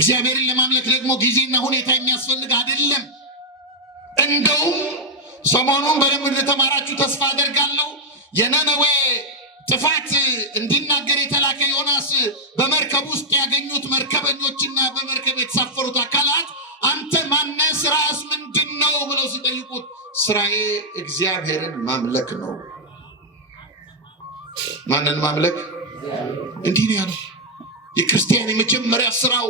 እግዚአብሔርን ለማምለክ ደግሞ ጊዜና ሁኔታ የሚያስፈልግ አይደለም። እንደውም ሰሞኑን በደንብ እንደተማራችሁ ተስፋ አደርጋለሁ የነነዌ ጥፋት እንዲናገር የተላከ ዮናስ በመርከብ ውስጥ ያገኙት መርከበኞችና በመርከብ የተሳፈሩት አካላት አንተ ማነህ? ስራስ ምንድነው ብለው ሲጠይቁት ስራዬ እግዚአብሔርን ማምለክ ነው። ማንን ማምለክ? እንዲህ ነው ያለው። የክርስቲያን የመጀመሪያ ስራው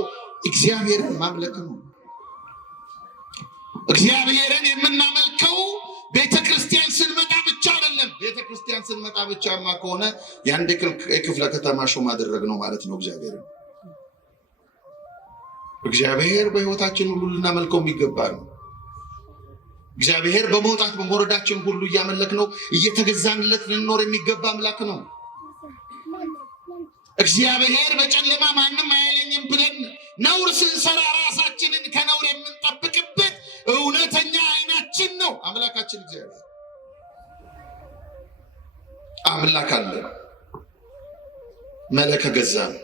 እግዚአብሔርን ማምለክ ነው። እግዚአብሔርን የምናመልከው ቤተክርስቲያን ስንመጣ ብቻ አይደለም። ቤተክርስቲያን ስንመጣ ብቻማ ከሆነ የአንድ ክፍለ ከተማ ሹም አደረግነው ማለት ነው። እግዚአብሔር በህይወታችን ሁሉ ልናመልከው የሚገባ ነው። እግዚአብሔር በመውጣት በመውረዳችን ሁሉ እያመለክነው እየተገዛንለት ልንኖር የሚገባ አምላክ ነው። እግዚአብሔር በጨለማ ማንም አያየኝም ብለን ነውር ስንሰራ ራሳችንን ከነውር የምንጠብቅበት እውነተኛ አይናችን ነው አምላካችን እግዚአብሔር። አምላክ አለን፣ መለከ ገዛን።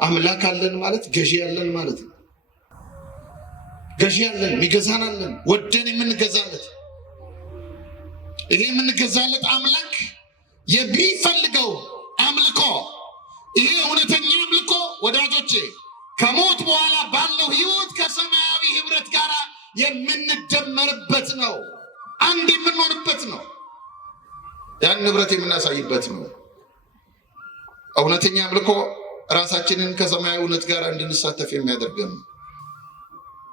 አምላክ አለን ማለት ገዢ ያለን ማለት ነው። ገዢ ያለን፣ የሚገዛን አለን፣ ወደን የምንገዛለት። ይሄ የምንገዛለት አምላክ የሚፈልገው አምልኮ፣ ይሄ እውነተኛ አምልኮ ወዳጆቼ ከሞት በኋላ ባለው ህይወት ከሰማያዊ ህብረት ጋር የምንደመርበት ነው። አንድ የምንሆንበት ነው። ያን ህብረት የምናሳይበት ነው። እውነተኛ አምልኮ ራሳችንን ከሰማያዊ እውነት ጋር እንድንሳተፍ የሚያደርገን ነው።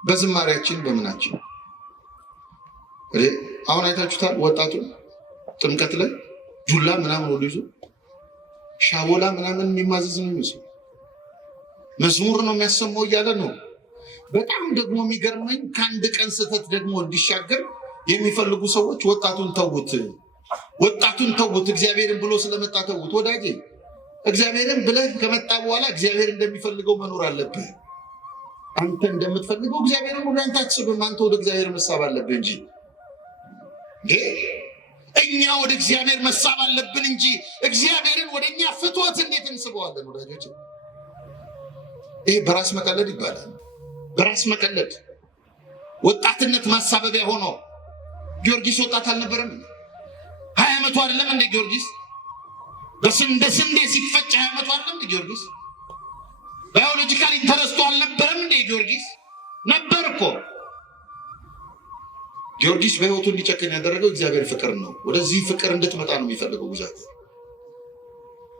በዝማሬያችን በምናችን አሁን አይታችሁታል። ወጣቱ ጥምቀት ላይ ዱላ ምናምን ወደ ይዞ ሻቦላ ምናምን የሚማዘዝ ነው የሚመስለው። መዝሙር ነው የሚያሰማው እያለ ነው። በጣም ደግሞ የሚገርመኝ ከአንድ ቀን ስህተት ደግሞ እንዲሻገር የሚፈልጉ ሰዎች ወጣቱን ተውት፣ እግዚአብሔርን ብሎ ስለመጣ ተውት። ወዳጄ እግዚአብሔርን ብለህ ከመጣ በኋላ እግዚአብሔር እንደሚፈልገው መኖር አለብህ። አንተ እንደምትፈልገው እግዚአብሔርን ወደ አንተ አትስብም። አንተ ወደ እግዚአብሔር መሳብ አለብህ እንጂ እኛ ወደ እግዚአብሔር መሳብ አለብን እንጂ እግዚአብሔርን ወደ እኛ ፍትወት እንዴት እንስበዋለን? ወዳጆች ይሄ በራስ መቀለድ ይባላል። በራስ መቀለድ ወጣትነት ማሳበቢያ ሆኖ ጊዮርጊስ ወጣት አልነበረም? 20 ዓመቱ አይደለም እንደ ጊዮርጊስ በስንዴ ሲፈጭ 20 ዓመቱ አይደለም እንደ ጊዮርጊስ ባዮሎጂካል ኢንተረስቱ አልነበረም እንደ ጊዮርጊስ ነበር እኮ። ጊዮርጊስ በህይወቱ እንዲጨክን ያደረገው እግዚአብሔር ፍቅር ነው። ወደዚህ ፍቅር እንድትመጣ ነው የሚፈልገው እግዚአብሔር።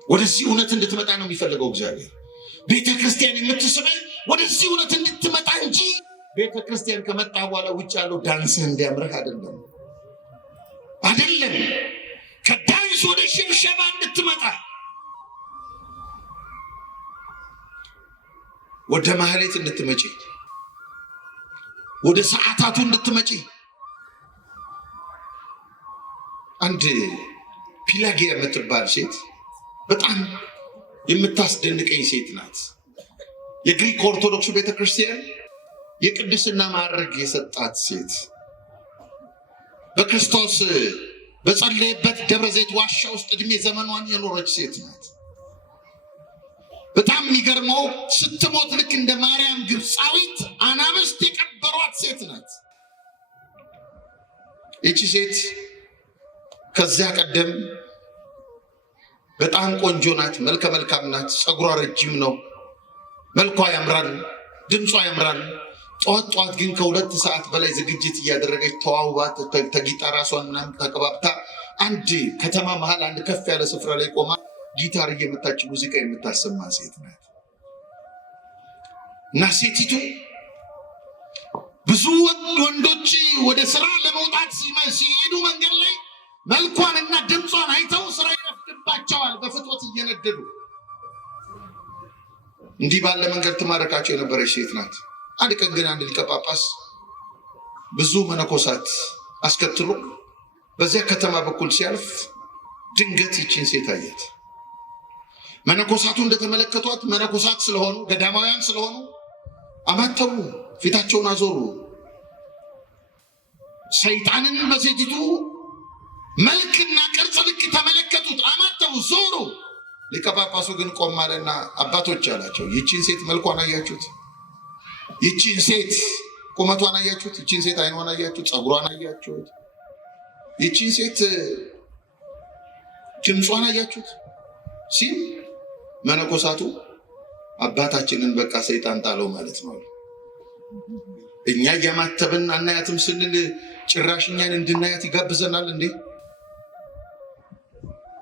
ወደዚህ እውነት እንድትመጣ ነው የሚፈልገው እግዚአብሔር። ቤተክርስቲያን የምትስበን ወደዚህ እውነት እንድትመጣ እንጂ ቤተክርስቲያን ከመጣ በኋላ ውጭ ያለው ዳንስህ እንዲያምርህ አይደለም። ከዳንስ ወደ ሽብሸባ እንድትመጣ፣ ወደ ማህሌት እንድትመጪ፣ ወደ ሰዓታቱ እንድትመጪ። አንድ ፒላጊያ የምትባል ሴት በጣም የምታስደንቀኝ ሴት ናት። የግሪክ ኦርቶዶክስ ቤተክርስቲያን የቅድስና ማዕረግ የሰጣት ሴት፣ በክርስቶስ በጸለየበት ደብረ ዘይት ዋሻ ውስጥ እድሜ ዘመኗን የኖረች ሴት ናት። በጣም የሚገርመው ስትሞት ልክ እንደ ማርያም ግብፃዊት አናብስት የቀበሯት ሴት ናት። ይቺ ሴት ከዚያ ቀደም በጣም ቆንጆ ናት፣ መልከ መልካም ናት። ፀጉሯ ረጅም ነው፣ መልኳ ያምራል፣ ድምጿ ያምራል። ጠዋት ግን ከ2 ሰዓት በላይ ዝግጅት እያደረገች ተዋውባ ተጊጣ ራሷን ምናምን ተቀባብታ አንድ ከተማ መሃል አንድ ከፍ ያለ ስፍራ ላይ ቆማ ጊታር እየመታች ሙዚቃ የምታሰማ ሴት ናት። እና ሴቲቱ ብዙ ወንዶች ወደ ስራ ለመውጣት ሲሄዱ መንገድ ላይ መልኳንና ድምጿን አይተው ስራ ይረፍድባቸዋል በፍትወት እየነደዱ። እንዲህ ባለ መንገድ ትማረካቸው የነበረች ሴት ናት። አንድ ቀን ግን አንድ ሊቀ ጳጳስ ብዙ መነኮሳት አስከትሎ በዚያ ከተማ በኩል ሲያልፍ ድንገት ይችን ሴት አያት። መነኮሳቱ እንደተመለከቷት መነኮሳት ስለሆኑ ገዳማውያን ስለሆኑ አማተቡ፣ ፊታቸውን አዞሩ። ሰይጣንን በሴቲቱ መልክና ቅርጽ ልክ ተመለከቱት፣ አማተቡ፣ ዞሩ። ሊቀ ጳጳሱ ግን ቆም አለና አባቶች አላቸው፣ ይችን ሴት መልኳን አያችሁት? ይቺን ሴት ቁመቷን አያችሁት? ይቺን ሴት አይኗን አያችሁት? ጸጉሯን አያችሁት? ይቺን ሴት ድምጿን አያችሁት? ሲል መነኮሳቱ አባታችንን በቃ ሰይጣን ጣለው ማለት ነው። እኛ እያማተብን አናያትም ስንል ጭራሽ እኛን እንድናያት ይጋብዘናል እንዴ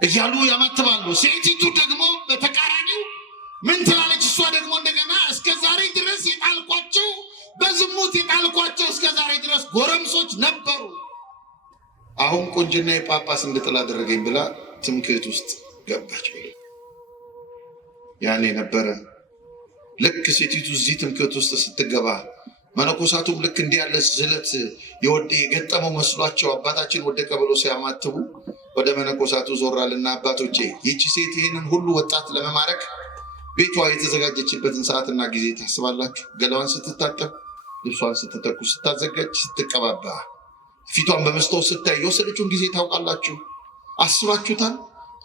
እያሉ ያማትባሉ። ሴቲቱ ደግሞ በተቃራኒው ምን ትላለች? እሷ ደግሞ እንደገና እስከ ዛሬ ድረስ የጣልኳቸው በዝሙት የጣልኳቸው እስከ ዛሬ ድረስ ጎረምሶች ነበሩ፣ አሁን ቁንጅና የጳጳስ እንድጥል አደረገኝ ብላ ትምክህት ውስጥ ገባች። ያኔ ነበረ ልክ ሴቲቱ እዚህ ትምክህት ውስጥ ስትገባ መነኮሳቱም ልክ እንዲህ ያለ ዝለት የገጠመው መስሏቸው አባታችን ወደቀ ብሎ ሲያማትቡ ወደ መነኮሳቱ ዞራልና አባቶቼ ይቺ ሴት ይህንን ሁሉ ወጣት ለመማረክ ቤቷ የተዘጋጀችበትን ሰዓትና ጊዜ ታስባላችሁ? ገላዋን ስትታጠብ፣ ልብሷን ስትተኩስ፣ ስታዘጋጅ፣ ስትቀባባ፣ ፊቷን በመስታወት ስታይ የወሰደችውን ጊዜ ታውቃላችሁ? አስባችሁታል?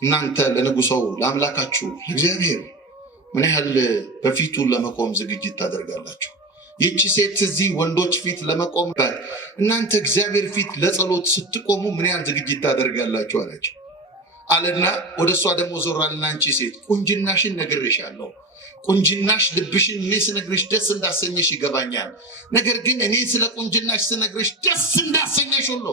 እናንተ ለንጉሰው ለአምላካችሁ ለእግዚአብሔር ምን ያህል በፊቱ ለመቆም ዝግጅት ታደርጋላችሁ? ይቺ ሴት እዚህ ወንዶች ፊት ለመቆም እናንተ እግዚአብሔር ፊት ለጸሎት ስትቆሙ ምን ያህል ዝግጅት ታደርጋላችሁ አላቸው አለና ወደ እሷ ደግሞ ዞራልና አንቺ ሴት ቁንጅናሽን ነግሬሻለሁ። ቁንጅናሽ ልብሽን እኔ ስነግርሽ ደስ እንዳሰኘሽ ይገባኛል። ነገር ግን እኔ ስለ ቁንጅናሽ ስነግርሽ ደስ እንዳሰኘሽ ሁሉ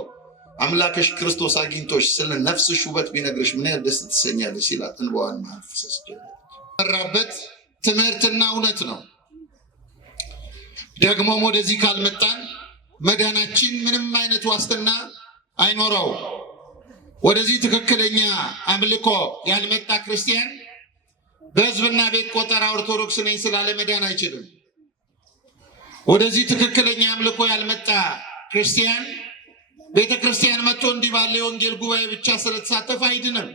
አምላክሽ ክርስቶስ አግኝቶሽ ስለ ነፍስሽ ውበት ቢነግርሽ ምን ያህል ደስ ትሰኛለሽ ሲላት እንባዋን ማፍሰስ ጀመረች። ትምህርትና እውነት ነው። ደግሞም ወደዚህ ካልመጣን መዳናችን ምንም አይነት ዋስትና አይኖረው። ወደዚህ ትክክለኛ አምልኮ ያልመጣ ክርስቲያን በሕዝብና ቤት ቆጠራ ኦርቶዶክስ ነኝ ስላለ መዳን አይችልም። ወደዚህ ትክክለኛ አምልኮ ያልመጣ ክርስቲያን ቤተ ክርስቲያን መጥቶ እንዲህ ባለ የወንጌል ጉባኤ ብቻ ስለተሳተፈ አይድንም።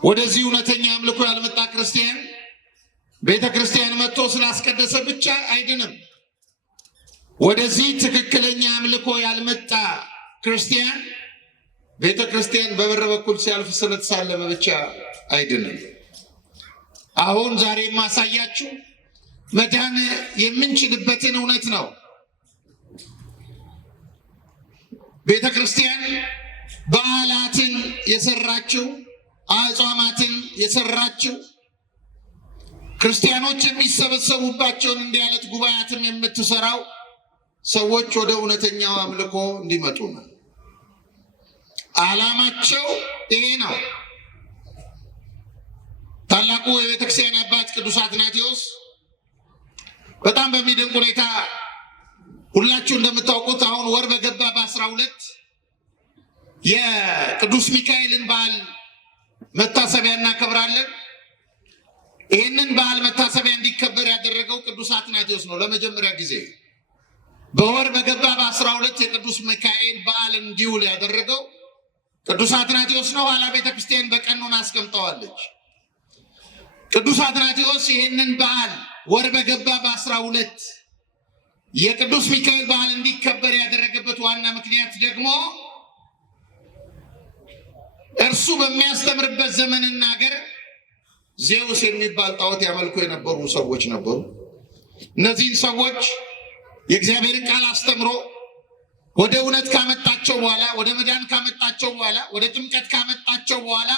ወደዚህ እውነተኛ አምልኮ ያልመጣ ክርስቲያን ቤተ ክርስቲያን መጥቶ ስላስቀደሰ ብቻ አይድንም። ወደዚህ ትክክለኛ አምልኮ ያልመጣ ክርስቲያን ቤተ ክርስቲያን በበር በኩል ሲያልፍ ስለተሳለመ ብቻ አይድንም። አሁን ዛሬ ማሳያችሁ መዳን የምንችልበትን እውነት ነው። ቤተ ክርስቲያን በዓላትን የሰራችው አጽዋማትን የሰራችው ክርስቲያኖች የሚሰበሰቡባቸውን እንዲህ አይነት ጉባኤያትን የምትሰራው ሰዎች ወደ እውነተኛው አምልኮ እንዲመጡ ነው። ዓላማቸው ይሄ ነው። ታላቁ የቤተክርስቲያን አባት ቅዱስ አትናቴዎስ በጣም በሚደንቅ ሁኔታ ሁላችሁ እንደምታውቁት አሁን ወር በገባ በ12 የቅዱስ ሚካኤልን በዓል መታሰቢያ እናከብራለን። ይህንን በዓል መታሰቢያ እንዲከበር ያደረገው ቅዱስ አትናቴዎስ ነው። ለመጀመሪያ ጊዜ በወር በገባ በ12 የቅዱስ ሚካኤል በዓል እንዲውል ያደረገው ቅዱስ አትናቴዎስ ነው። ኋላ ቤተክርስቲያን በቀኖና አስቀምጠዋለች። ቅዱስ አትናቴዎስ ይህንን በዓል ወር በገባ በ12 የቅዱስ ሚካኤል በዓል እንዲከበር ያደረገበት ዋና ምክንያት ደግሞ እርሱ በሚያስተምርበት ዘመንና ሀገር ዜውስ የሚባል ጣዖት ያመልኩ የነበሩ ሰዎች ነበሩ። እነዚህን ሰዎች የእግዚአብሔርን ቃል አስተምሮ ወደ እውነት ካመጣቸው በኋላ ወደ መዳን ካመጣቸው በኋላ ወደ ጥምቀት ካመጣቸው በኋላ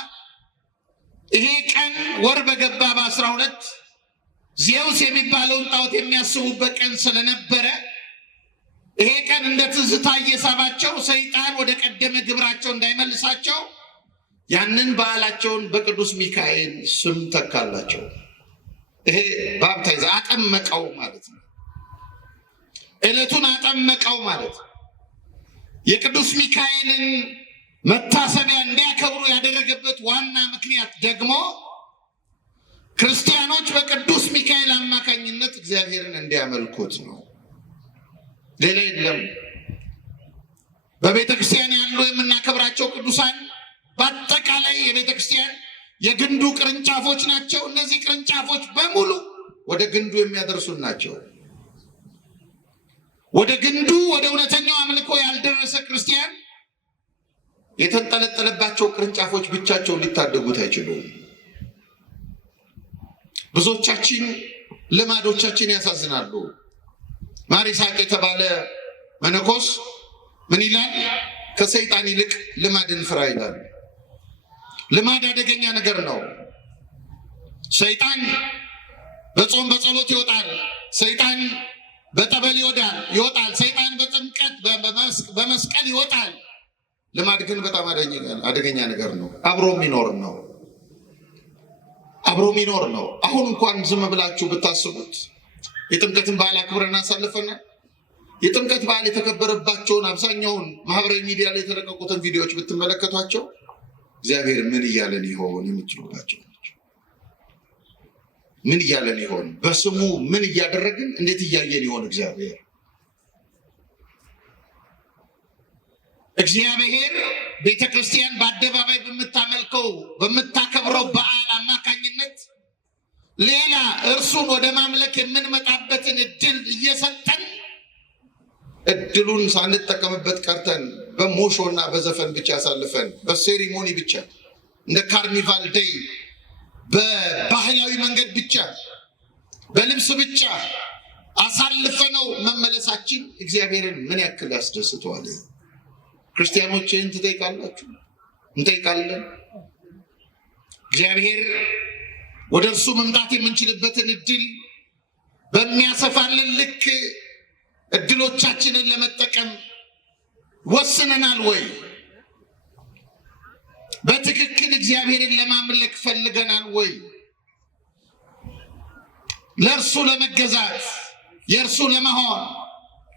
ይሄ ቀን ወር በገባ በ12 ዜውስ የሚባለውን ጣዖት የሚያስቡበት ቀን ስለነበረ ይሄ ቀን እንደ ትዝታ እየሳባቸው ሰይጣን ወደ ቀደመ ግብራቸው እንዳይመልሳቸው ያንን በዓላቸውን በቅዱስ ሚካኤል ስም ተካላቸው። ይሄ ባፕታይዝ አጠመቀው ማለት ነው። ዕለቱን አጠመቀው ማለት ነው። የቅዱስ ሚካኤልን መታሰቢያ እንዲያከብሩ ያደረገበት ዋና ምክንያት ደግሞ ክርስቲያኖች በቅዱስ ሚካኤል አማካኝነት እግዚአብሔርን እንዲያመልኩት ነው። ሌላ የለም። በቤተ ክርስቲያን ያሉ የምናከብራቸው ቅዱሳን በአጠቃላይ የቤተ ክርስቲያን የግንዱ ቅርንጫፎች ናቸው። እነዚህ ቅርንጫፎች በሙሉ ወደ ግንዱ የሚያደርሱን ናቸው። ወደ ግንዱ ወደ እውነተኛው አምልኮ ያልደረሰ ክርስቲያን የተንጠለጠለባቸው ቅርንጫፎች ብቻቸውን ሊታደጉት አይችሉም። ብዙዎቻችን ልማዶቻችን ያሳዝናሉ። ማር ይስሐቅ የተባለ መነኮስ ምን ይላል? ከሰይጣን ይልቅ ልማድን ፍራ ይላል። ልማድ አደገኛ ነገር ነው። ሰይጣን በጾም በጸሎት ይወጣል። ሰይጣን በጠበል ይወጣል። ሰይጣን በጥምቀት በመስቀል ይወጣል። ልማድ ግን በጣም አደገኛ ነገር ነው። አብሮ የሚኖር ነው። አሁን እንኳን ዝም ብላችሁ ብታስቡት የጥምቀትን በዓል አክብረን አሳልፈናል። የጥምቀት በዓል የተከበረባቸውን አብዛኛውን ማህበራዊ ሚዲያ ላይ የተለቀቁትን ቪዲዮዎች ብትመለከቷቸው እግዚአብሔር ምን እያለን ይሆን የምትሉባቸው ናቸው። ምን እያለን ይሆን? በስሙ ምን እያደረግን እንዴት እያየን ይሆን? እግዚአብሔር ቤተክርስቲያን በአደባባይ በምታከብረው በዓል አማካኝነት ሌላ እርሱን ወደ ማምለክ የምንመጣበትን እድል እየሰጠን እድሉን ሳንጠቀምበት ቀርተን በሞሾና በዘፈን ብቻ አሳልፈን በሴሪሞኒ ብቻ እንደ ካርኒቫል ዴይ በባህላዊ መንገድ ብቻ በልብስ ብቻ አሳልፈነው መመለሳችን እግዚአብሔርን ምን ያክል ያስደስተዋል? ክርስቲያኖችን ትጠይቃላችሁ? እንጠይቃለን። እግዚአብሔር ወደ እርሱ መምጣት የምንችልበትን እድል በሚያሰፋልን ልክ እድሎቻችንን ለመጠቀም ወስነናል ወይ? በትክክል እግዚአብሔርን ለማምለክ ፈልገናል ወይ? ለእርሱ ለመገዛት የእርሱ ለመሆን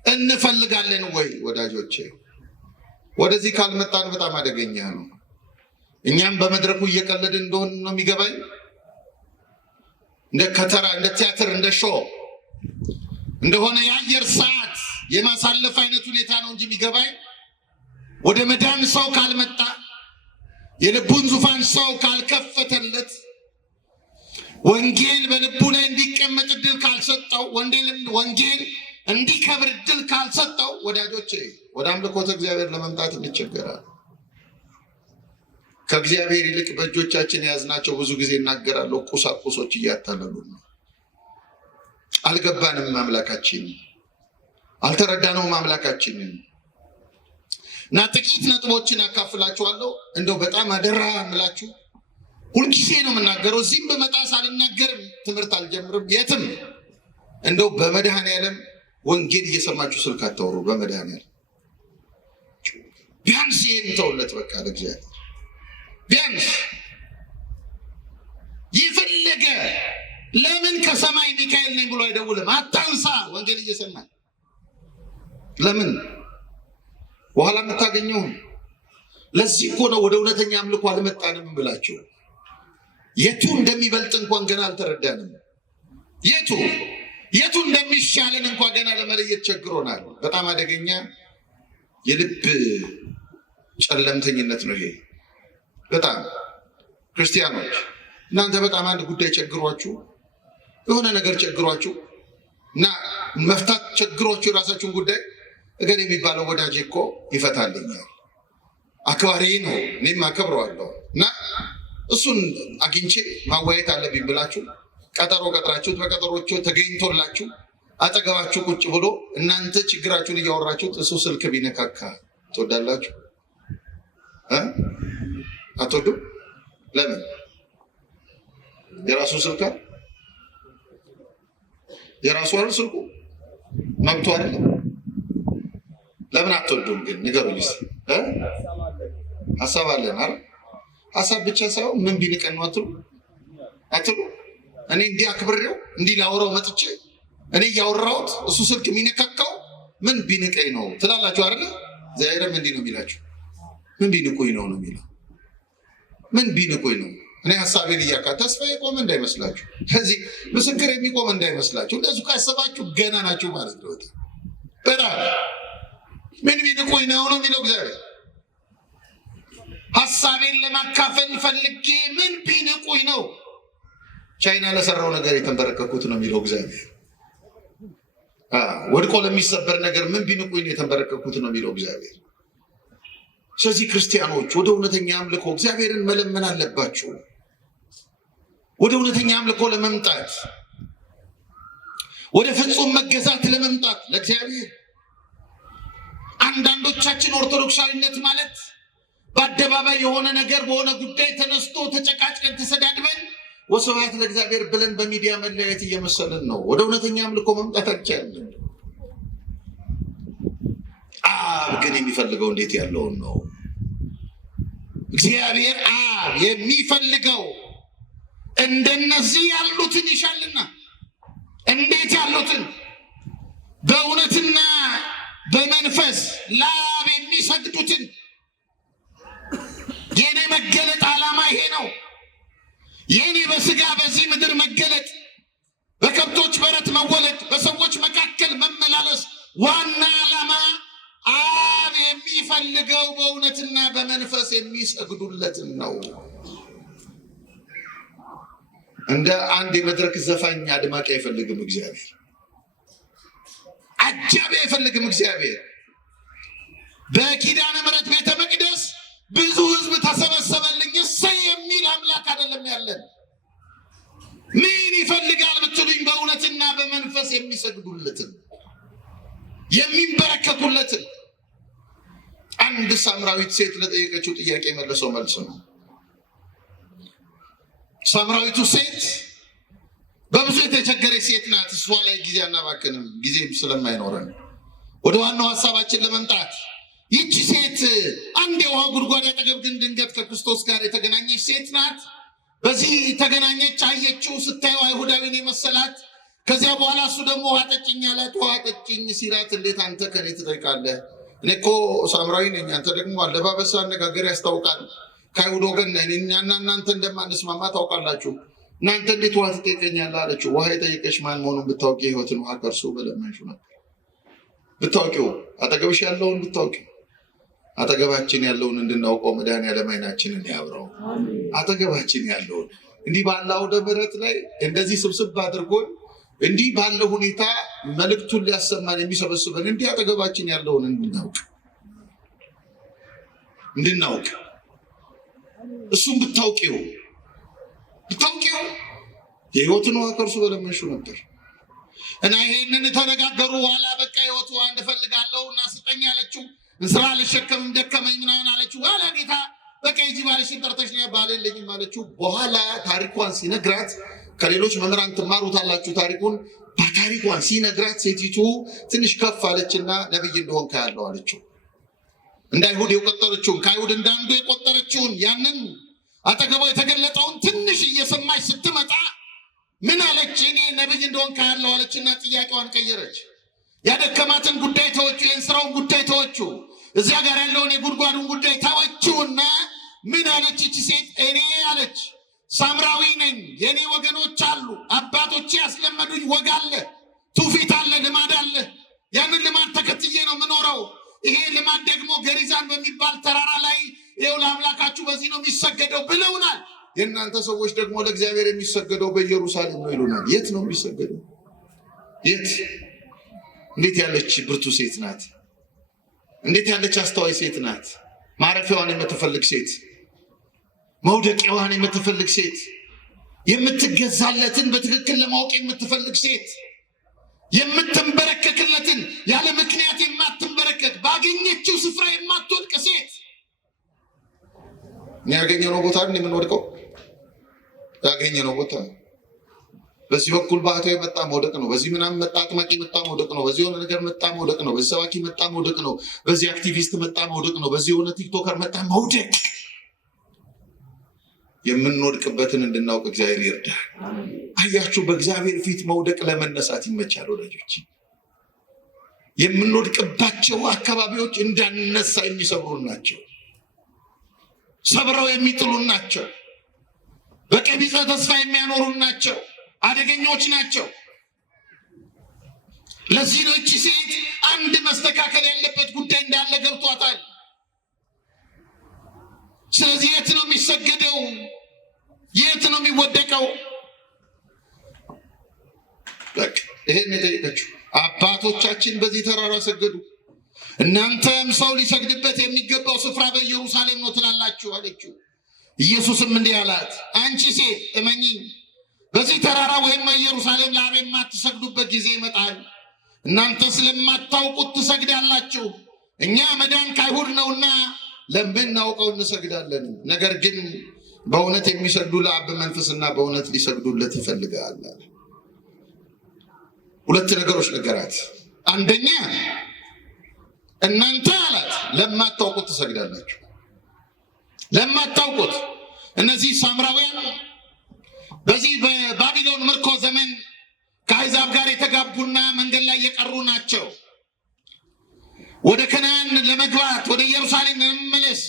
እንፈልጋለን ወይ? ወዳጆቼ ወደዚህ ካልመጣን በጣም አደገኛ ነው። እኛም በመድረኩ እየቀለድን እንደሆን ነው የሚገባኝ። እንደ ከተራ እንደ ቲያትር እንደ ሾው እንደሆነ የአየር ሰዓት የማሳለፍ አይነት ሁኔታ ነው እንጂ የሚገባኝ ወደ መዳን ሰው ካልመጣ የልቡን ዙፋን ሰው ካልከፈተለት ወንጌል በልቡ ላይ እንዲቀመጥ እድል ካልሰጠው ወንጌል እንዲከብር እድል ካልሰጠው ወዳጆቼ ወደ አምልኮተ እግዚአብሔር ለመምጣት እንቸገራለን። ከእግዚአብሔር ይልቅ በእጆቻችን የያዝናቸው ብዙ ጊዜ እናገራለሁ ቁሳቁሶች እያታለሉ ነው። አልገባንም አምላካችን፣ አልተረዳነውም አምላካችንን። እና ጥቂት ነጥቦችን አካፍላችኋለሁ። እንደው በጣም አደራ እምላችሁ ሁልጊዜ ነው የምናገረው። እዚህም በመጣ ሳልናገርም ትምህርት አልጀምርም የትም። እንደው በመድኃኔዓለም ወንጌል እየሰማችሁ ስልክ አታውሩ። በመድኃኔዓለም ቢያንስ ይሄን ተውለት በቃ ለእግዚአብሔር ቢያንስ ይፈለገ ለምን ከሰማይ ሚካኤል ነኝ ብሎ አይደውልም? አታንሳ ወንጌል እየሰማ ለምን በኋላ የምታገኘው? ለዚህ እኮ ነው ወደ እውነተኛ አምልኮ አልመጣንም ብላችሁ። የቱ እንደሚበልጥ እንኳን ገና አልተረዳንም። የቱ እንደሚሻለን እንኳን ገና ለመለየት ቸግሮናል። በጣም አደገኛ የልብ ጨለምተኝነት ነው ይሄ። በጣም ክርስቲያኖች እናንተ በጣም አንድ ጉዳይ ቸግሯችሁ የሆነ ነገር ቸግሯችሁ እና መፍታት ቸግሯችሁ የራሳችሁን ጉዳይ እገሌ የሚባለው ወዳጄ እኮ ይፈታልኛል፣ አክባሪ ነው፣ እኔም አከብረዋለሁ እና እሱን አግኝቼ ማወያየት አለብኝ ብላችሁ ቀጠሮ ቀጥራችሁት በቀጠሮቹ ተገኝቶላችሁ አጠገባችሁ ቁጭ ብሎ እናንተ ችግራችሁን እያወራችሁት እሱ ስልክ ቢነካካ ትወዳላችሁ? አትወዱም? ለምን? የራሱ ስልክ አለ፣ የራሱ አይደል ስልኩ፣ መብቱ አይደለም። ለምን አትወዱም ግን ንገሩኝ እስኪ። ሀሳብ አለን አይደል? ሀሳብ ብቻ ሳይሆን ምን ቢንቀን ነው አትሉ? እኔ እንዲህ አክብሬው እንዲህ ላወራው መጥቼ እኔ እያወራሁት እሱ ስልክ የሚነካካው ምን ቢንቀኝ ነው ትላላችሁ አይደል? እግዚአብሔርም እንዲህ ነው የሚላችሁ። ምን ቢንቁኝ ነው የሚለው። ምን ቢንቁኝ ነው? እኔ ሀሳቤን እያካ ተስፋ የቆመ እንዳይመስላችሁ፣ ከዚህ ምስክር የሚቆም እንዳይመስላችሁ። እንደዚሁ ካሰባችሁ ገና ናችሁ ማለት ነው። በጣም ምን ቢንቁኝ ነው የሚለው እግዚአብሔር። ሀሳቤን ለማካፈል ፈልጌ ምን ቢንቁኝ ነው? ቻይና ለሰራው ነገር የተንበረከኩት ነው የሚለው እግዚአብሔር። ወድቆ ለሚሰበር ነገር ምን ቢንቁኝ ነው የተንበረከኩት ነው የሚለው እግዚአብሔር። ስለዚህ ክርስቲያኖች ወደ እውነተኛ አምልኮ እግዚአብሔርን መለመን አለባችሁ። ወደ እውነተኛ አምልኮ ለመምጣት ወደ ፍጹም መገዛት ለመምጣት ለእግዚአብሔር። አንዳንዶቻችን ኦርቶዶክሳዊነት ማለት በአደባባይ የሆነ ነገር በሆነ ጉዳይ ተነስቶ ተጨቃጭቀን ተሰዳድበን ወስብሐት ለእግዚአብሔር ብለን በሚዲያ መለያየት እየመሰለን ነው። ወደ እውነተኛ አምልኮ መምጣት አልቻልንም። አብ ግን የሚፈልገው እንዴት ያለውን ነው? እግዚአብሔር አብ የሚፈልገው እንደነዚህ ያሉትን ይሻልና። እንዴት ያሉትን? በእውነትና በመንፈስ ለአብ የሚሰግዱትን። የኔ መገለጥ ዓላማ ይሄ ነው። የኔ በስጋ በዚህ ምድር መገለጥ፣ በከብቶች በረት መወለድ፣ በሰዎች መካከል መመላለስ ዋና ዓላማ አብ የሚፈልገው በእውነትና በመንፈስ የሚሰግዱለትን ነው። እንደ አንድ የመድረክ ዘፋኝ አድማቂ አይፈልግም እግዚአብሔር። አጃቢ አይፈልግም እግዚአብሔር። በኪዳነ ምሕረት ቤተ መቅደስ ብዙ ሕዝብ ተሰበሰበልኝ እሰይ የሚል አምላክ አይደለም ያለን። ምን ይፈልጋል ብትሉኝ፣ በእውነትና በመንፈስ የሚሰግዱለትን የሚንበረከኩለትን። አንድ ሳምራዊት ሴት ለጠየቀችው ጥያቄ መለሰው መልስ ነው። ሳምራዊቱ ሴት በብዙ የተቸገረች ሴት ናት። እሷ ላይ ጊዜ አናባክንም፣ ጊዜ ስለማይኖረን ወደ ዋናው ሀሳባችን ለመምጣት። ይቺ ሴት አንድ የውሃ ጉድጓድ አጠገብ ግን ድንገት ከክርስቶስ ጋር የተገናኘች ሴት ናት። በዚህ ተገናኘች፣ አየችው። ስታየው አይሁዳዊን የመሰላት። ከዚያ በኋላ እሱ ደግሞ ውሃ ጠጭኝ አላት። ውሃ ጠጭኝ ሲላት እንዴት አንተ ከኔ ትጠይቃለህ? እኔ እኮ ሳምራዊ ነኝ። አንተ ደግሞ አለባበስ፣ አነጋገር ያስታውቃል። ከአይሁድ ወገን ነን። እኛና እናንተ እንደማንስማማ ታውቃላችሁ። እናንተ እንዴት ውሃ ትጠይቀኛለህ አለችው። ውሃ የጠየቀች ማን መሆኑን ብታውቂ የሕይወትን ውሃ ከእርሱ በለመንሽው ነበር። ብታውቂው፣ አጠገብሽ ያለውን ብታውቂው። አጠገባችን ያለውን እንድናውቀው መድኃኒዓለም ዓይናችንን ያብራው። አጠገባችን ያለውን እንዲህ ባለ አውደ ምሕረት ላይ እንደዚህ ስብስብ አድርጎን እንዲህ ባለ ሁኔታ መልእክቱን ሊያሰማን የሚሰበስበን እንዲህ አጠገባችን ያለውን እንድናውቅ እሱም ብታውቂው የሕይወትን ውሃ ከእርሱ በለመንሽው ነበር። እና ይሄንን ተነጋገሩ። ኋላ በቃ ሕይወት ውሃ እንፈልጋለሁ እና ስጠኝ አለችው። እንስራ ልሸከምም ደከመኝ ምናምን አለችው። ኋላ ጌታ በቃ ሂጂ ባልሽን ጠርተሽ ነው ባል የለኝም አለችው። በኋላ ታሪኳን ሲነግራት፣ ከሌሎች መምህራን ትማሩታላችሁ ታሪኩን። በታሪኳን ሲነግራት ሴቲቱ ትንሽ ከፍ አለችና ነብይ እንደሆን ካያለው አለችው። እንደ አይሁድ የቆጠረችውን ከአይሁድ እንዳንዱ የቆጠረችውን ያንን አጠገቧ የተገለጠውን ትንሽ እየሰማች ስትመጣ ምን አለች? እኔ ነብይ እንደሆን ካያለው አለችና ጥያቄዋን ቀየረች። ያደከማትን ጉዳይ ተወችው፣ የእንስራውን ጉዳይ ተወችው፣ እዚያ ጋር ያለውን የጉድጓዱን ጉዳይ ተወችውና ምን አለች ይቺ ሴት? እኔ አለች ሳምራዊ ነኝ፣ የኔ ወገኖች አሉ፣ አባቶቼ ያስለመዱኝ ወግ አለ፣ ትውፊት አለ፣ ልማድ አለ። ያንን ልማድ ተከትዬ ነው የምኖረው። ይሄ ልማድ ደግሞ ገሪዛን በሚባል ተራራ ላይ ይኸው ለአምላካችሁ በዚህ ነው የሚሰገደው ብለውናል። የእናንተ ሰዎች ደግሞ ለእግዚአብሔር የሚሰገደው በኢየሩሳሌም ነው ይሉናል። የት ነው የሚሰገደው? የት? እንዴት ያለች ብርቱ ሴት ናት! እንዴት ያለች አስተዋይ ሴት ናት! ማረፊያዋን የምትፈልግ ሴት፣ መውደቂያዋን የምትፈልግ ሴት፣ የምትገዛለትን በትክክል ለማወቅ የምትፈልግ ሴት፣ የምትንበረከክለትን ያለ ምክንያት የማትንበረከክ፣ ባገኘችው ስፍራ የማትወድቅ ሴት። ያገኘነው ቦታ የምንወድቀው ያገኘነው ቦታ። በዚህ በኩል ባህታዊ መጣ መውደቅ ነው። በዚህ ምናምን መጣ አጥማቂ መጣ መውደቅ ነው። በዚህ የሆነ ነገር መጣ መውደቅ ነው። በዚህ ሰባኪ መጣ መውደቅ ነው። በዚህ አክቲቪስት መጣ መውደቅ ነው። በዚህ የሆነ ቲክቶከር መጣ መውደቅ። የምንወድቅበትን እንድናውቅ እግዚአብሔር ይርዳል። አያችሁ፣ በእግዚአብሔር ፊት መውደቅ ለመነሳት ይመቻል ወዳጆች። የምንወድቅባቸው አካባቢዎች እንዳንነሳ የሚሰብሩን ናቸው። ሰብረው የሚጥሉን ናቸው። በቀቢጸ ተስፋ የሚያኖሩን ናቸው። አደገኞች ናቸው። ለዚህ ነው እቺ ሴት አንድ መስተካከል ያለበት ጉዳይ እንዳለ ገብቷታል። ስለዚህ የት ነው የሚሰገደው? የት ነው የሚወደቀው? በቃ ይሄን የጠየቀችው አባቶቻችን በዚህ ተራራ ሰገዱ፣ እናንተም ሰው ሊሰግድበት የሚገባው ስፍራ በኢየሩሳሌም ነው ትላላችሁ አለችው። ኢየሱስም እንዲህ አላት፣ አንቺ ሴት እመኚኝ፣ በዚህ ተራራ ወይም ኢየሩሳሌም ለአብ የማትሰግዱበት ጊዜ ይመጣል። እናንተ ስለማታውቁት ትሰግዳላችሁ። እኛ መዳን ከአይሁድ ነውና ለምናውቀው እንሰግዳለን። ነገር ግን በእውነት የሚሰግዱ ለአብ በመንፈስና በእውነት ሊሰግዱለት ይፈልጋል። ሁለት ነገሮች ነገራት። አንደኛ እናንተ አላት ለማታውቁት ትሰግዳላችሁ። ለማታውቁት እነዚህ ሳምራውያን በዚህ በባቢሎን ምርኮ ዘመን ከአሕዛብ ጋር የተጋቡና መንገድ ላይ የቀሩ ናቸው። ወደ ከነዓን ለመግባት ወደ ኢየሩሳሌም ለመመለስ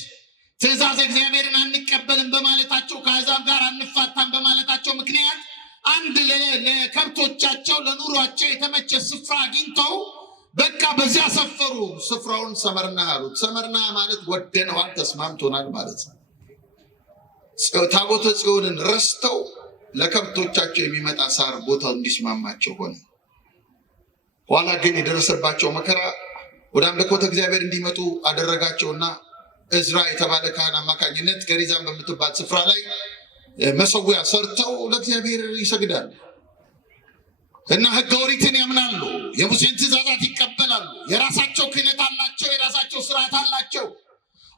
ትእዛዝ እግዚአብሔርን አንቀበልም በማለታቸው ከአሕዛብ ጋር አንፋታም በማለታቸው ምክንያት አንድ ለከብቶቻቸው ለኑሯቸው የተመቸ ስፍራ አግኝተው በቃ በዚያ ሰፈሩ። ስፍራውን ሰመርና አሉት። ሰመርና ማለት ወደነዋል፣ ተስማምቶናል ማለት ነው። ታቦተ ጽዮንን ረስተው ለከብቶቻቸው የሚመጣ ሳር ቦታው እንዲስማማቸው ሆነ። ኋላ ግን የደረሰባቸው መከራ ወደ አምልኮተ እግዚአብሔር እንዲመጡ አደረጋቸውና እዝራ የተባለ ካህን አማካኝነት ገሪዛን በምትባል ስፍራ ላይ መሰዊያ ሰርተው ለእግዚአብሔር ይሰግዳሉ እና ሕገ ኦሪትን ያምናሉ። የሙሴን ትእዛዛት ይቀበላሉ። የራሳቸው ክህነት አላቸው። የራሳቸው ስርዓት አላቸው።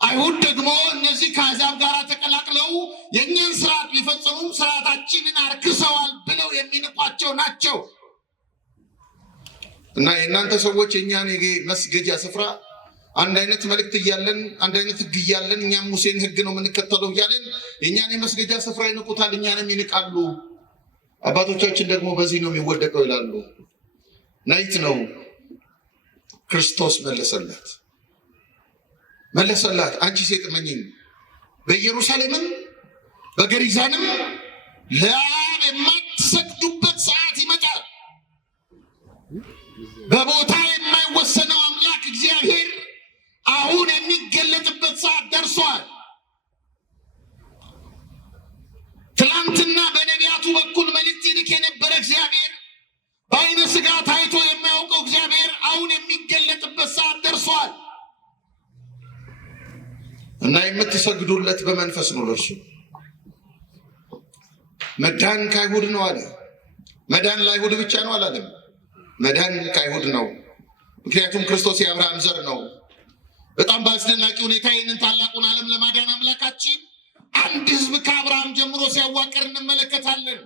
አይሁድ ደግሞ እነዚህ ከአሕዛብ ጋር ተቀላቅለው የእኛን ስርዓት ቢፈጽሙም ስርዓታችንን አርክሰዋል ብለው የሚንቋቸው ናቸው እና የእናንተ ሰዎች የእኛን መስገጃ ስፍራ አንድ አይነት መልእክት እያለን አንድ አይነት ሕግ እያለን እኛም ሙሴን ሕግ ነው የምንከተለው እያለን የእኛን የመስገጃ ስፍራ ይንቁታል፣ እኛንም ይንቃሉ። አባቶቻችን ደግሞ በዚህ ነው የሚወደቀው ይላሉ። ናይት ነው ክርስቶስ መለሰላት አንቺ ሴት መኝኝ፣ በኢየሩሳሌምም በገሪዛንም ለአብ የማትሰግዱበት ሰዓት ይመጣል። በቦታ የማይወሰነው አምላክ እግዚአብሔር አሁን የሚገለጥበት ሰዓት ደርሷል። ትላንትና በነቢያቱ በኩል መልእክት ይልክ የነበረ እግዚአብሔር፣ በዓይነ ሥጋ ታይቶ የማያውቀው እግዚአብሔር አሁን የሚገለጥበት ሰዓት ደርሷል እና የምትሰግዱለት በመንፈስ ነው። ለእርሱ መዳን ከአይሁድ ነው አለ። መዳን ለአይሁድ ብቻ ነው አላለም። መዳን ከአይሁድ ነው። ምክንያቱም ክርስቶስ የአብርሃም ዘር ነው። በጣም በአስደናቂ ሁኔታ ይህንን ታላቁን ዓለም ለማዳን አምላካችን አንድ ሕዝብ ከአብርሃም ጀምሮ ሲያዋቅር እንመለከታለን።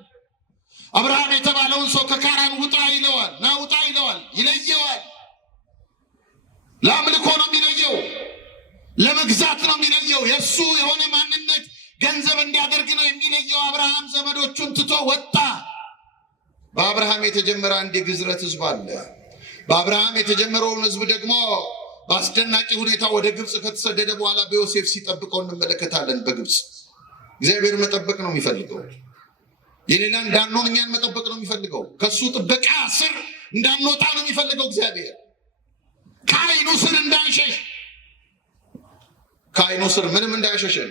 አብርሃም የተባለውን ሰው ከካራን ውጣ ይለዋል፣ ና ውጣ ይለዋል፣ ይለየዋል። ለአምልኮ ነው የሚለየው፣ ለመግዛት ነው የሚለየው። የእሱ የሆነ ማንነት ገንዘብ እንዲያደርግ ነው የሚለየው። አብርሃም ዘመዶቹን ትቶ ወጣ። በአብርሃም የተጀመረ አንድ የግዝረት ሕዝብ አለ። በአብርሃም የተጀመረውን ሕዝብ ደግሞ በአስደናቂ ሁኔታ ወደ ግብፅ ከተሰደደ በኋላ በዮሴፍ ሲጠብቀው እንመለከታለን። በግብፅ እግዚአብሔር መጠበቅ ነው የሚፈልገው። የሌላ እንዳንሆን እኛን መጠበቅ ነው የሚፈልገው። ከሱ ጥበቃ ስር እንዳንወጣ ነው የሚፈልገው እግዚአብሔር። ከዓይኑ ስር እንዳንሸሽ፣ ከዓይኑ ስር ምንም እንዳያሸሸን፣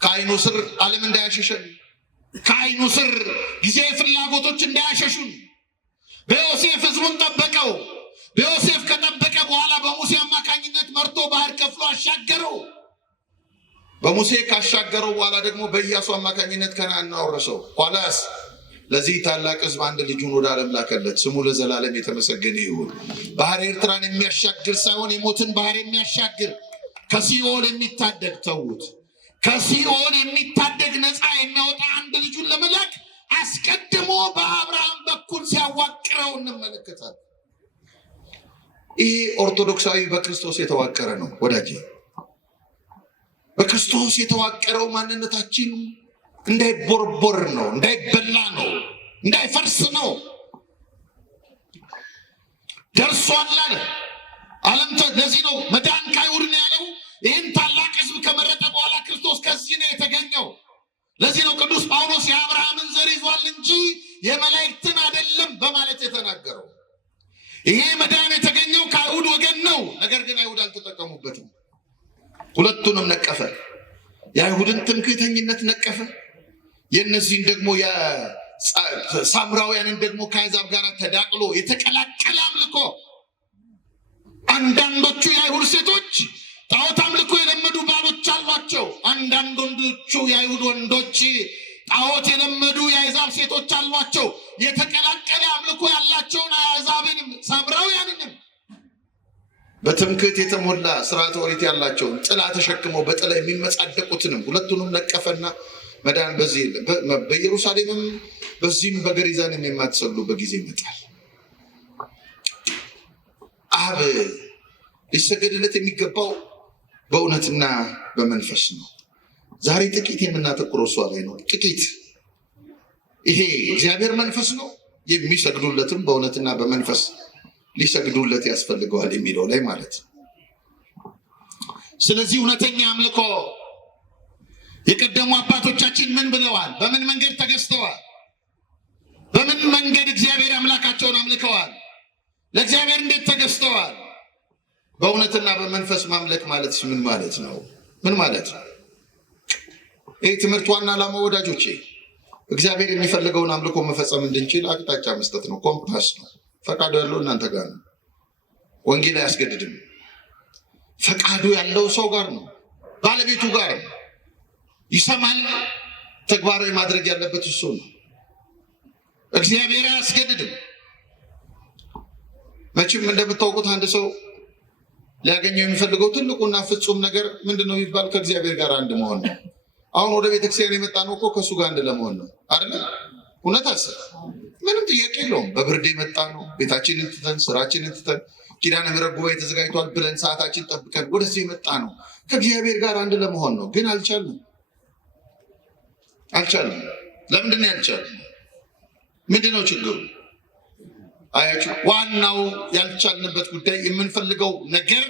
ከዓይኑ ስር ዓለም እንዳያሸሸን፣ ከዓይኑ ስር ጊዜያዊ ፍላጎቶች እንዳያሸሹን። በዮሴፍ ህዝቡን ጠበቀው። በዮሴፍ ከጠበቀ በኋላ በሙሴ አማካኝነት መርቶ ባህር ከፍሎ አሻገረው። በሙሴ ካሻገረው በኋላ ደግሞ በኢያሱ አማካኝነት ከነዓንን አወረሰው። ኋላስ ለዚህ ታላቅ ህዝብ አንድ ልጁን ወደ ዓለም ላከለት። ስሙ ለዘላለም የተመሰገነ ይሁን። ባህር ኤርትራን የሚያሻግር ሳይሆን የሞትን ባህር የሚያሻግር ከሲኦል የሚታደግ ተዉት፣ ከሲኦል የሚታደግ ነፃ የሚያወጣ አንድ ልጁን ለመላክ አስቀድሞ በአብርሃም በኩል ሲያዋቅረው እንመለከታለን። ይህ ኦርቶዶክሳዊ በክርስቶስ የተዋቀረ ነው ወዳጄ። በክርስቶስ የተዋቀረው ማንነታችን እንዳይቦርቦር ነው፣ እንዳይበላ ነው፣ እንዳይፈርስ ነው። ደርሷል አለ ዓለም። ለዚህ ነው መዳን ከአይሁድ ነው ያለው። ይህን ታላቅ ህዝብ ከመረጠ በኋላ ክርስቶስ ከዚህ ነው የተገኘው። ለዚህ ነው ቅዱስ ጳውሎስ የአብርሃምን ዘር ይዟል እንጂ የመላእክትን አይደለም በማለት የተናገረው። ይሄ መዳን የተገኘው ከአይሁድ ወገን ነው። ነገር ግን አይሁድ አልተጠቀሙበትም። ሁለቱንም ነቀፈ። የአይሁድን ትምክህተኝነት ነቀፈ። የእነዚህን ደግሞ የሳምራውያንን ደግሞ ከአሕዛብ ጋር ተዳቅሎ የተቀላቀለ አምልኮ። አንዳንዶቹ የአይሁድ ሴቶች ጣዖት አምልኮ የለመዱ ባሎች አሏቸው። አንዳንድ ወንዶቹ የአይሁድ ወንዶች ጣዖት የለመዱ የአሕዛብ ሴቶች አሏቸው። የተቀላቀለ አምልኮ ያላቸውን አሕዛብንም ሳምራውያንንም በትምክህት የተሞላ ስርዓተ ኦሪት ያላቸውን ጥላ ተሸክመው በጥላ የሚመጻደቁትንም ሁለቱንም ነቀፈና መዳን በዚህ የለም። በኢየሩሳሌምም በዚህም በገሪዛንም የማትሰግዱበት ጊዜ ይመጣል። አብ ሊሰገድለት የሚገባው በእውነትና በመንፈስ ነው። ዛሬ ጥቂት የምናተኩረው እሷ ላይ ነው። ጥቂት ይሄ እግዚአብሔር መንፈስ ነው፣ የሚሰግዱለትም በእውነትና በመንፈስ ሊሰግዱለት ያስፈልገዋል የሚለው ላይ ማለት ነው። ስለዚህ እውነተኛ አምልኮ የቀደሙ አባቶቻችን ምን ብለዋል? በምን መንገድ ተገዝተዋል? በምን መንገድ እግዚአብሔር አምላካቸውን አምልከዋል? ለእግዚአብሔር እንዴት ተገዝተዋል? በእውነትና በመንፈስ ማምለክ ማለት ምን ማለት ነው? ምን ማለት ነው? ይህ ትምህርት ዋና ዓላማ ወዳጆቼ እግዚአብሔር የሚፈልገውን አምልኮ መፈጸም እንድንችል አቅጣጫ መስጠት ነው። ኮምፓስ ነው። ፈቃዱ ያለው እናንተ ጋር ነው። ወንጌል አያስገድድም። ፈቃዱ ያለው ሰው ጋር ነው፣ ባለቤቱ ጋር ነው። ይሰማል። ተግባራዊ ማድረግ ያለበት እሱ ነው። እግዚአብሔር አያስገድድም። መቼም እንደምታውቁት አንድ ሰው ሊያገኘው የሚፈልገው ትልቁና ፍጹም ነገር ምንድነው ይባል? ከእግዚአብሔር ጋር አንድ መሆን ነው። አሁን ወደ ቤተክርስቲያን የመጣ ነው እኮ ከእሱ ጋር አንድ ለመሆን ነው አይደል? እውነት አሰብ ምንም ጥያቄ የለውም። በብርድ የመጣ ነው። ቤታችንን ትተን ስራችንን ትተን ኪዳነ ምሕረት ጉባኤ ተዘጋጅቷል ብለን ሰዓታችን ጠብቀን ወደዚህ የመጣ ነው ከእግዚአብሔር ጋር አንድ ለመሆን ነው። ግን አልቻልንም። ለምንድን ነው ያልቻልነው? ምንድነው ችግሩ? አያችሁ፣ ዋናው ያልቻልንበት ጉዳይ የምንፈልገው ነገር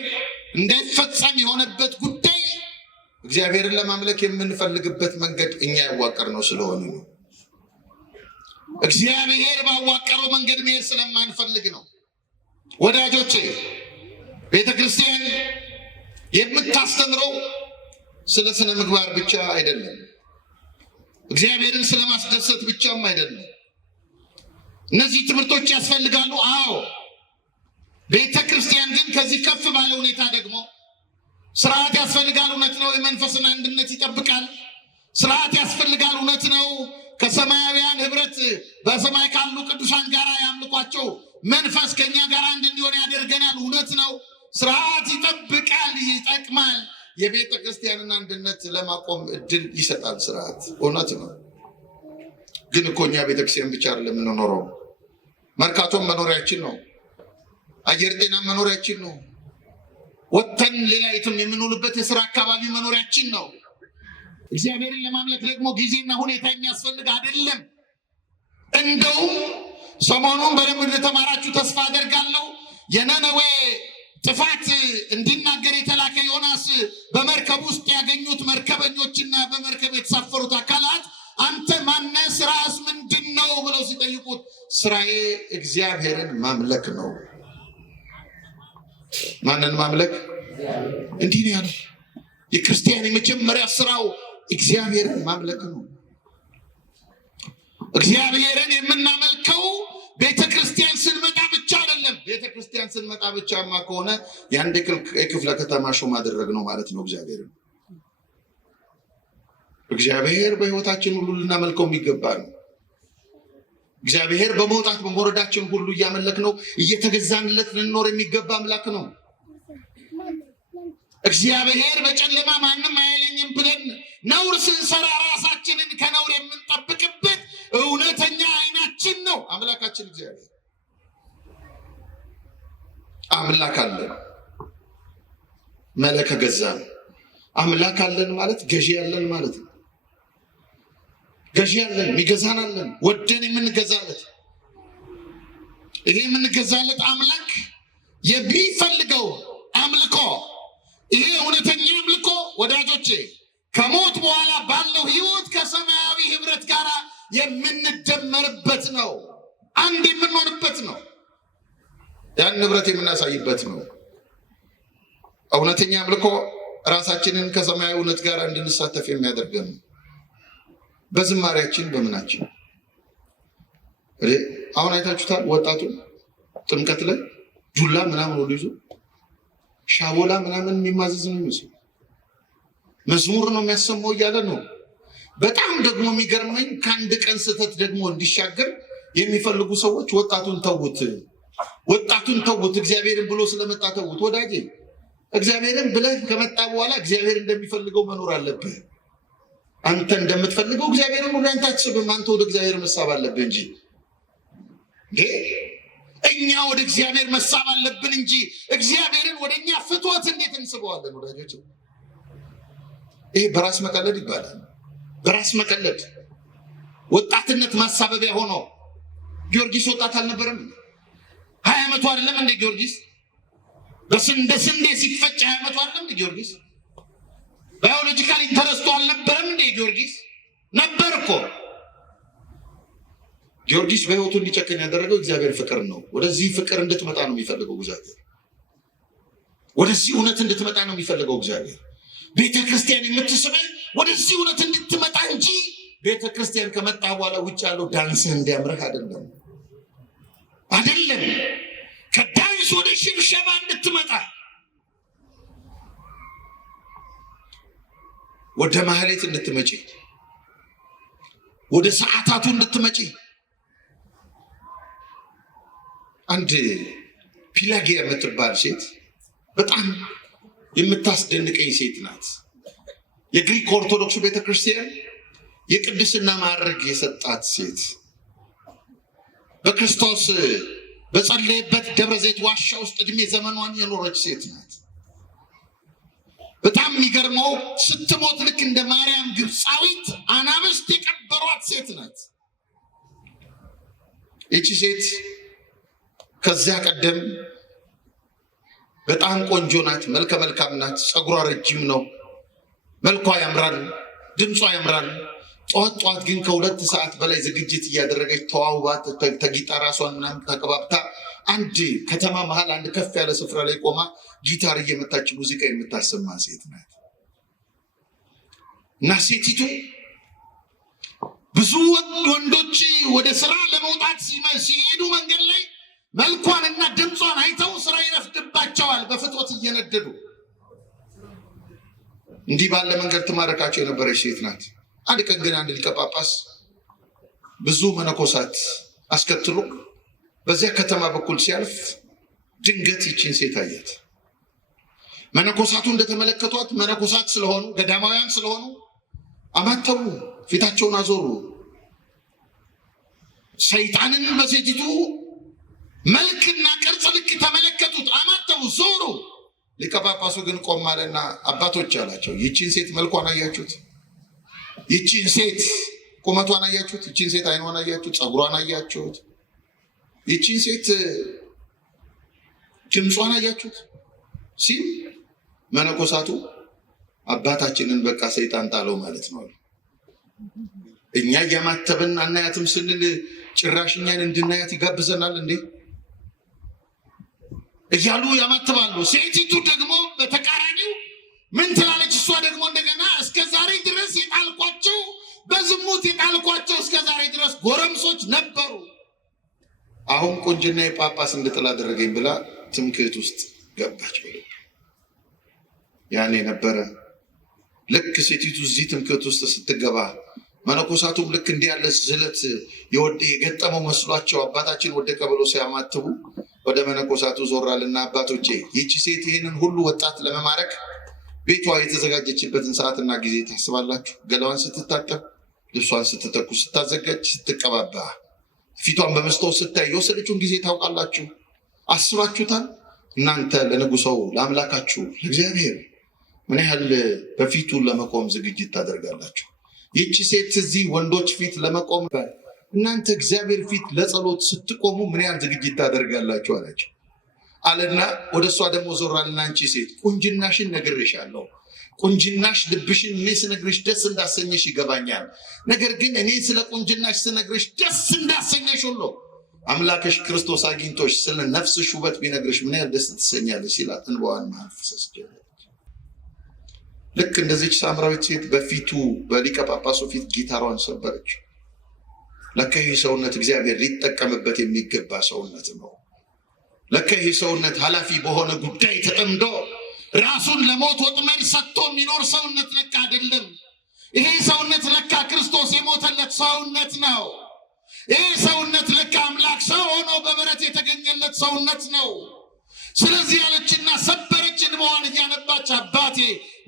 እንዳይፈጸም የሆነበት ጉዳይ እግዚአብሔርን ለማምለክ የምንፈልግበት መንገድ እኛ ያዋቀር ነው ስለሆነ ነው። እግዚአብሔር ባዋቀረው መንገድ መሄድ ስለማንፈልግ ነው። ወዳጆቼ ቤተክርስቲያን የምታስተምረው ስለ ስነ ምግባር ብቻ አይደለም። እግዚአብሔርን ስለማስደሰት ብቻም አይደለም። እነዚህ ትምህርቶች ያስፈልጋሉ። አዎ፣ ቤተክርስቲያን ግን ከዚህ ከፍ ባለ ሁኔታ ደግሞ ስርዓት ያስፈልጋል። እውነት ነው። የመንፈስን አንድነት ይጠብቃል። ስርዓት ያስፈልጋል። እውነት ነው። ከሰማያውያን ህብረት በሰማይ ካሉ ቅዱሳን ጋር ያምልኳቸው መንፈስ ከኛ ጋር አንድ እንዲሆን ያደርገናል። እውነት ነው። ስርዓት ይጠብቃል፣ ይጠቅማል። የቤተ ክርስቲያንን አንድነት ለማቆም እድል ይሰጣል ስርዓት። እውነት ነው። ግን እኮ እኛ ቤተክርስቲያን ብቻ አይደለም የምንኖረው። መርካቶም መኖሪያችን ነው። አየር ጤና መኖሪያችን ነው። ወጥተን ሌላይቱም የምንውልበት የስራ አካባቢ መኖሪያችን ነው። እግዚአብሔርን ለማምለክ ደግሞ ጊዜና ሁኔታ የሚያስፈልግ አይደለም። እንደውም ሰሞኑን በደንብ እንደተማራችሁ ተስፋ አደርጋለሁ የነነዌ ጥፋት እንዲናገር የተላከ ዮናስ በመርከብ ውስጥ ያገኙት መርከበኞችና በመርከብ የተሳፈሩት አካላት አንተ ማነህ? ስራስ ምንድን ነው ብለው ሲጠይቁት ስራዬ እግዚአብሔርን ማምለክ ነው። ማንን ማምለክ? እንዲህ ነው ያለው። የክርስቲያን የመጀመሪያ ስራው እግዚአብሔርን ማምለክ ነው። እግዚአብሔርን የምናመልከው ቤተክርስቲያን ስንመጣ ብቻ አይደለም። ቤተክርስቲያን ስንመጣ ብቻማ ከሆነ የአንድ የክፍለ ከተማ ሹም አደረግ ነው ማለት ነው። እግዚአብሔር በህይወታችን ሁሉ ልናመልከው የሚገባ ነው። እግዚአብሔር በመውጣት በመውረዳችን ሁሉ እያመለክ ነው፣ እየተገዛንለት ልንኖር የሚገባ አምላክ ነው። እግዚአብሔር በጨለማ ማንም አያለኝም ብለን ነውር ስንሰራ ራሳችንን ከነውር የምንጠብቅበት እውነተኛ አይናችን ነው አምላካችን እግዚአብሔር። አምላክ አለን፣ መለከ ገዛ ነው። አምላክ አለን ማለት ገዢ ያለን ማለት ነው። ገዢ ያለን፣ የሚገዛን አለን፣ ወደን የምንገዛለት። ይሄ የምንገዛለት አምላክ የሚፈልገው አምልኮ፣ ይሄ እውነተኛ አምልኮ ወዳጆቼ ከሞት በኋላ ባለው ህይወት ከሰማያዊ ህብረት ጋር የምንደመርበት ነው። አንድ የምንሆንበት ነው። ያን ህብረት የምናሳይበት ነው። እውነተኛ አምልኮ ራሳችንን ከሰማያዊ እውነት ጋር እንድንሳተፍ የሚያደርገን ነው። በዝማሬያችን በምናችን አሁን አይታችሁታል። ወጣቱ ጥምቀት ላይ ዱላ ምናምን ሁሉ ይዞ ሻቦላ ምናምን የሚማዘዝ ነው የሚመስለው። መዝሙር ነው የሚያሰማው እያለ ነው። በጣም ደግሞ የሚገርመኝ ከአንድ ቀን ስህተት ደግሞ እንዲሻገር የሚፈልጉ ሰዎች ወጣቱን ተውት፣ እግዚአብሔርን ብሎ ስለመጣ ተውት። ወዳጄ እግዚአብሔርን ብለህ ከመጣ በኋላ እግዚአብሔር እንደሚፈልገው መኖር አለብህ። አንተ እንደምትፈልገው እግዚአብሔርን ወደ አንተ አትስብም። አንተ ወደ እግዚአብሔር መሳብ አለብህ እንጂ እኛ ወደ እግዚአብሔር መሳብ አለብን እንጂ እግዚአብሔርን ወደ እኛ ፍትወት እንዴት እንስበዋለን? ወዳጆች ይሄ በራስ መቀለድ ይባላል። በራስ መቀለድ ወጣትነት ማሳበቢያ ሆኖ ጊዮርጊስ ወጣት አልነበረም? 20 ዓመቱ አይደለም እንደ ጊዮርጊስ በስንዴ ሲፈጭ 20 ዓመቱ አይደለም እንደ ጊዮርጊስ ባዮሎጂካል ኢንተረስቱ አልነበረም እንደ ጊዮርጊስ ነበር እኮ። ጊዮርጊስ በህይወቱ እንዲጨክን ያደረገው እግዚአብሔር ፍቅር ነው። ወደዚህ ፍቅር እንድትመጣ ነው የሚፈልገው እግዚአብሔር። ወደዚህ እውነት እንድትመጣ ነው የሚፈልገው እግዚአብሔር። ቤተክርስቲያን የምትስበህ ወደዚህ እውነት እንድትመጣ እንጂ ቤተክርስቲያን ከመጣ በኋላ ውጭ ያለው ዳንስህ እንዲያምርህ አይደለም። ከዳንስ ወደ ሽብሸባ እንድትመጣ፣ ወደ ማህሌት እንድትመጪ፣ ወደ ሰዓታቱ እንድትመጪ። አንድ ፒላጊያ የምትባል ሴት በጣም የምታስደንቀኝ ሴት ናት። የግሪክ ኦርቶዶክስ ቤተክርስቲያን የቅድስና ማዕረግ የሰጣት ሴት፣ በክርስቶስ በጸለየበት ደብረ ዘይት ዋሻ ውስጥ እድሜ ዘመኗን የኖረች ሴት ናት። በጣም የሚገርመው ስትሞት ልክ እንደ ማርያም ግብፃዊት አናብስት የቀበሯት ሴት ናት። ይቺ ሴት ከዚያ ቀደም በጣም ቆንጆ ናት፣ መልከ መልካም ናት። ፀጉሯ ረጅም ነው፣ መልኳ ያምራል፣ ድምጿ ያምራል። ጠዋት ግን ከ2 ሰዓት በላይ ዝግጅት እያደረገች ተዋውባ ተጊጣ ራሷን ምናምን ተቀባብታ አንድ ከተማ መሃል አንድ ከፍ ያለ ስፍራ ላይ ቆማ ጊታር እየመታች ሙዚቃ የምታሰማ ሴት ናት። እና ሴቲቱ ብዙ ወንዶች ወደ ስራ ለመውጣት ሲሄዱ መንገድ ላይ መልኳንና ድምጿን አይተው ስራ ይረፍድባቸዋል በፍጥነት እየነደዱ። እንዲህ ባለ መንገድ ትማረካቸው የነበረች ሴት ናት። አንድ ቀን ግን አንድ ሊቀ ጳጳስ ብዙ መነኮሳት አስከትሎ በዚያ ከተማ በኩል ሲያልፍ ድንገት ይችን ሴት አያት። መነኮሳቱ እንደተመለከቷት መነኮሳት ስለሆኑ ገዳማውያን ስለሆኑ አማተቡ፣ ፊታቸውን አዞሩ። ሰይጣንን በሴቲቱ መልክና ቅርጽ ልክ ተመለከቱት፣ አማተቡ፣ ዞሩ። ሊቀ ጳጳሱ ግን ቆም አለና አባቶች አላቸው፣ ይችን ሴት መልኳን አያችሁት? ይችን ሴት ቁመቷን አያችሁት? ይችን ሴት አይኗን አያችሁት? ፀጉሯን አያችሁት? ይችን ሴት ድምጿን አያችሁት ሲል መነኮሳቱ አባታችንን በቃ ሰይጣን ጣለው ማለት ነው። እኛ እያማተብን አናያትም ስንል ጭራሽ እኛን እንድናያት ይጋብዘናል እንዴ እያሉ ያማትባሉ። ሴቲቱ ደግሞ በተቃራኒው ምን ትላለች? እሷ ደግሞ እንደገና እስከ ዛሬ ድረስ የጣልኳቸው በዝሙት የጣልኳቸው እስከ ዛሬ ድረስ ጎረምሶች ነበሩ፣ አሁን ቁንጅና የጳጳስ እንድጥል አደረገኝ ብላ ትምክህት ውስጥ ገባች። ያኔ ነበረ ልክ ሴቲቱ እዚህ ትምክህት ውስጥ ስትገባ መነኮሳቱም ልክ እንዲህ ያለ ዝለት የገጠመው መስሏቸው አባታችን ወደቀ ብሎ ሲያማትቡ ወደ መነኮሳቱ ዞራልና አባቶቼ ይቺ ሴት ይህንን ሁሉ ወጣት ለመማረክ ቤቷ የተዘጋጀችበትን ሰዓትና ጊዜ ታስባላችሁ? ገላዋን ስትታጠብ፣ ልብሷን ስትተኩስ፣ ስታዘጋጅ፣ ስትቀባባ፣ ፊቷን በመስታወት ስታይ የወሰደችውን ጊዜ ታውቃላችሁ? አስባችሁታል? እናንተ ለንጉሰው ለአምላካችሁ ለእግዚአብሔር ምን ያህል በፊቱ ለመቆም ዝግጅት ታደርጋላችሁ? ይቺ ሴት እዚህ ወንዶች ፊት ለመቆም እናንተ እግዚአብሔር ፊት ለጸሎት ስትቆሙ ምን ያህል ዝግጅት ታደርጋላችሁ አላቸው አለና ወደ እሷ ደግሞ ዞራልና አንቺ ሴት ቁንጅናሽን ነግሬሻለሁ። ቁንጅናሽ ልብሽን እኔ ስነግርሽ ደስ እንዳሰኘሽ ይገባኛል። ነገር ግን እኔ ስለ ቁንጅናሽ ስነግርሽ ደስ እንዳሰኘሽ ሁሉ አምላክሽ ክርስቶስ አግኝቶሽ ስለ ነፍስሽ ውበት ቢነግርሽ ምን ያህል ደስ ትሰኛለሽ ሲላት እንባዋን ማፍሰስ ጀመረች። ልክ እንደዚች ሳምራዊት ሴት በፊቱ በሊቀ ጳጳሱ ፊት ጊታሯን ሰበረች። ለካ ይህ ሰውነት እግዚአብሔር ሊጠቀምበት የሚገባ ሰውነት ነው። ለካ ይህ ሰውነት ኃላፊ በሆነ ጉዳይ ተጠምዶ ራሱን ለሞት ወጥመድ ሰጥቶ የሚኖር ሰውነት ለካ አይደለም። ይሄ ሰውነት ለካ ክርስቶስ የሞተለት ሰውነት ነው። ይሄ ሰውነት ለካ አምላክ ሰው ሆኖ በበረት የተገኘለት ሰውነት ነው። ስለዚህ ያለችና ሰበረች እንባዋን እያነባች አባቴ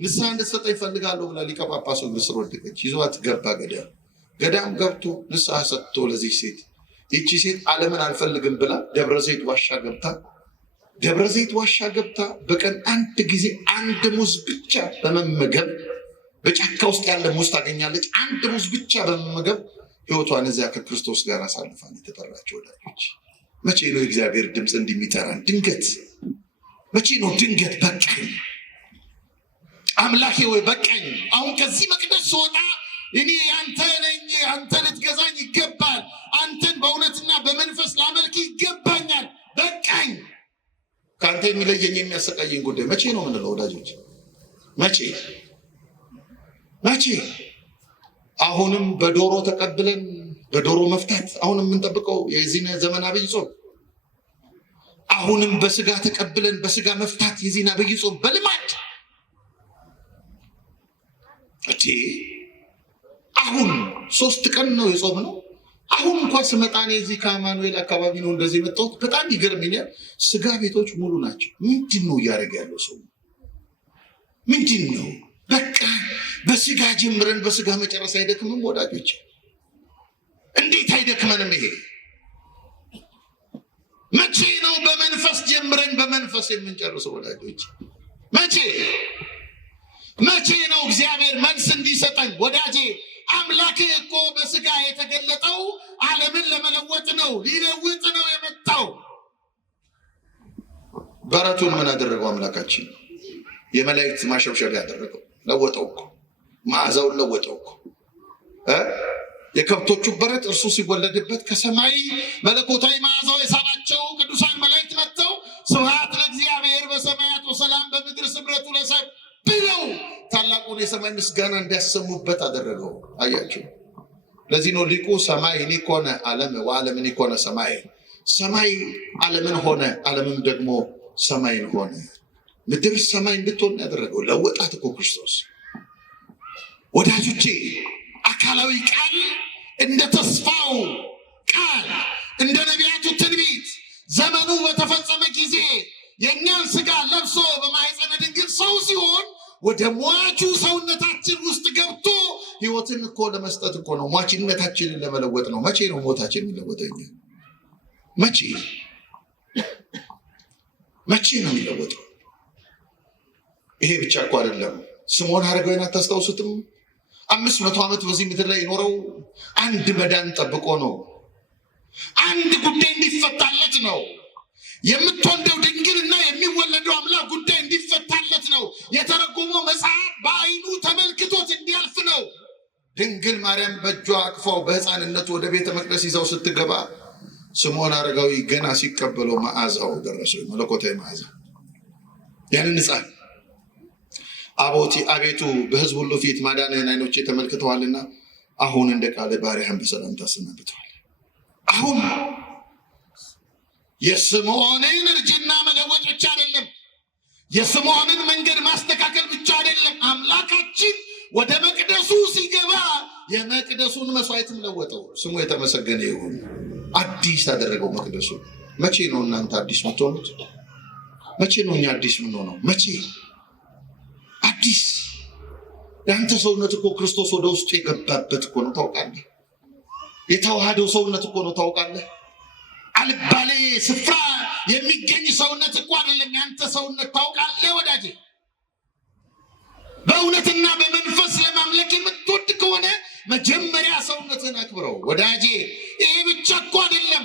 ንስሐ እንድትሰጠኝ እፈልጋለሁ ብላ ሊቀ ጳጳሱ እግር ስር ወደቀች። ይዟት ገባ ገዳም ገብቶ ንስሐ ሰጥቶ ለዚህ ሴት ይቺ ሴት ዓለምን አልፈልግም ብላ ደብረ ዘይት ዋሻ ገብታ በቀን አንድ ጊዜ አንድ ሙዝ ብቻ በመመገብ በጫካ ውስጥ ያለ ሙዝ ታገኛለች። አንድ ሙዝ ብቻ በመመገብ ሕይወቷን እዚያ ከክርስቶስ ጋር አሳልፋን የተጠራች ወዳጆች፣ መቼ ነው የእግዚአብሔር ድምፅ እንደሚጠራን? ድንገት መቼ ነው ድንገት በቃኝ አምላኬ ወይ በቃኝ፣ አሁን ከዚህ መቅደስ ስወጣ እኔ አንተ ነኝ፣ አንተ ልትገዛኝ ይገባል፣ አንተን በእውነትና በመንፈስ ላመልክ ይገባኛል፣ በቃኝ። ከአንተ የሚለየኝ የሚያሰቃየኝ ጉዳይ መቼ ነው ምንለው ወዳጆች? መቼ? አሁንም በዶሮ ተቀብለን በዶሮ መፍታት አሁንም የምንጠብቀው የዚህን ዘመን አብይ ጾም፣ አሁንም በስጋ ተቀብለን በስጋ መፍታት የዚህን አብይ ጾም በልማድ አሁን 3 ቀን ነው የጾም ነው። አሁን እንኳን ስመጣኔ እዚህ ከአማኑኤል አካባቢ ነው እንደዚህ መጣሁት። በጣም ይገርመኛል። ስጋ ቤቶች ሙሉ ናቸው። ምንድን ነው እያደረገ ያለው ሰው? ምንድን ነው? በቃ በስጋ ጀምረን በስጋ መጨረስ አይደክምም ወዳጆች? እንዴት አይደክመንም? ይሄ መቼ ነው በመንፈስ ጀምረን በመንፈስ የምንጨርሰው ወዳጆች? መቼ ነው እግዚአብሔር መልስ እንዲሰጠን? ወዳጄ አምላክ እኮ በስጋ የተገለጠው ዓለምን ለመለወጥ ነው፣ ሊለውጥ ነው የመጣው። በረቱን ምን አደረገው አምላካችን? የመላእክት ማሸብሸቢያ ያደረገው፣ ለወጠው እኮ፣ መዓዛውን ለወጠው እኮ። የከብቶቹ በረት እርሱ ሲወለድበት ከሰማይ መለኮታዊ መዓዛው የሳባቸው ቅዱሳን መላእክት መጥተው ስብሐት ለእግዚአብሔር በሰማያት ወሰላም በምድር ስምረቱ ለሰብ ብለው ታላቁን የሰማይ ምስጋና እንዲያሰሙበት አደረገው። አያችሁ፣ ለዚህ ነው ሊቁ ሰማይ ኒኮነ ዓለም ወዓለም ኒኮነ ሰማይ፣ ሰማይ ዓለምን ሆነ፣ ዓለምም ደግሞ ሰማይን ሆነ። ምድር ሰማይ እንድትሆን ያደረገው ለወጣት እኮ ክርስቶስ። ወዳጆቼ አካላዊ ቃል እንደ ተስፋው ቃል እንደ ነቢያቱ ትንቢት ዘመኑ በተፈጸመ ጊዜ የእኛን ስጋ ለብሶ በማኅፀነ ድንግል ሰው ሲሆን ወደ ሟቹ ሰውነታችን ውስጥ ገብቶ ሕይወትን እኮ ለመስጠት እኮ ነው። ሟችነታችንን ለመለወጥ ነው። መቼ ነው ሞታችን የሚለወጠኝ? መቼ ነው የሚለወጠው? ይሄ ብቻ እኮ አይደለም። ስምዖን ሐረጋዊን አታስታውሱትም? 500 ዓመት በዚህ ምድር ላይ የኖረው አንድ መዳን ጠብቆ ነው። አንድ ጉዳይ እንዲፈታለት ነው። የምትወልደው ድንግልና የሚወለደው አምላክ ጉዳይ እንዲፈታለት ነው። የተረጎመው መጽሐፍ በዓይኑ ተመልክቶት እንዲያልፍ ነው። ድንግል ማርያም በእጇ አቅፋው በሕፃንነቱ ወደ ቤተ መቅደስ ይዛው ስትገባ ስምዖን ሐረጋዊ ገና ሲቀበለው መዓዛው ደረሰው፣ መለኮታዊ መዓዛ። ያንን ሕፃን አቤቱ በሕዝብ ሁሉ ፊት ማዳንህን ዓይኖቼ ተመልክተዋልና አሁን እንደ ቃል ባሪያህን በሰላም ታሰናብተዋል። አሁን የስምዖንን እርጅና መለወጥ ብቻ አይደለም፣ የስምዖንን መንገድ ማስተካከል ብቻ አይደለም። አምላካችን ወደ መቅደሱ ሲገባ የመቅደሱን መስዋዕትም ለወጠው። ስሙ የተመሰገነ ይሁን። አዲስ አደረገው መቅደሱ። መቼ ነው እናንተ አዲስ የምትሆኑት? መቼ ነው እኛ አዲስ የምንሆነው? መቼ አዲስ? የአንተ ሰውነት እኮ ክርስቶስ ወደ ውስጡ የገባበት እኮ ነው። ታውቃለህ? የተዋሃደው ሰውነት እኮ ነው። ታውቃለህ? አልባሌ ስፍራ የሚገኝ ሰውነት እኮ አይደለም ያንተ ሰውነት። ታውቃለህ ወዳጄ? በእውነትና በመንፈስ ለማምለክ የምትወድ ከሆነ መጀመሪያ ሰውነትን አክብረው ወዳጄ። ይሄ ብቻ እኮ አይደለም።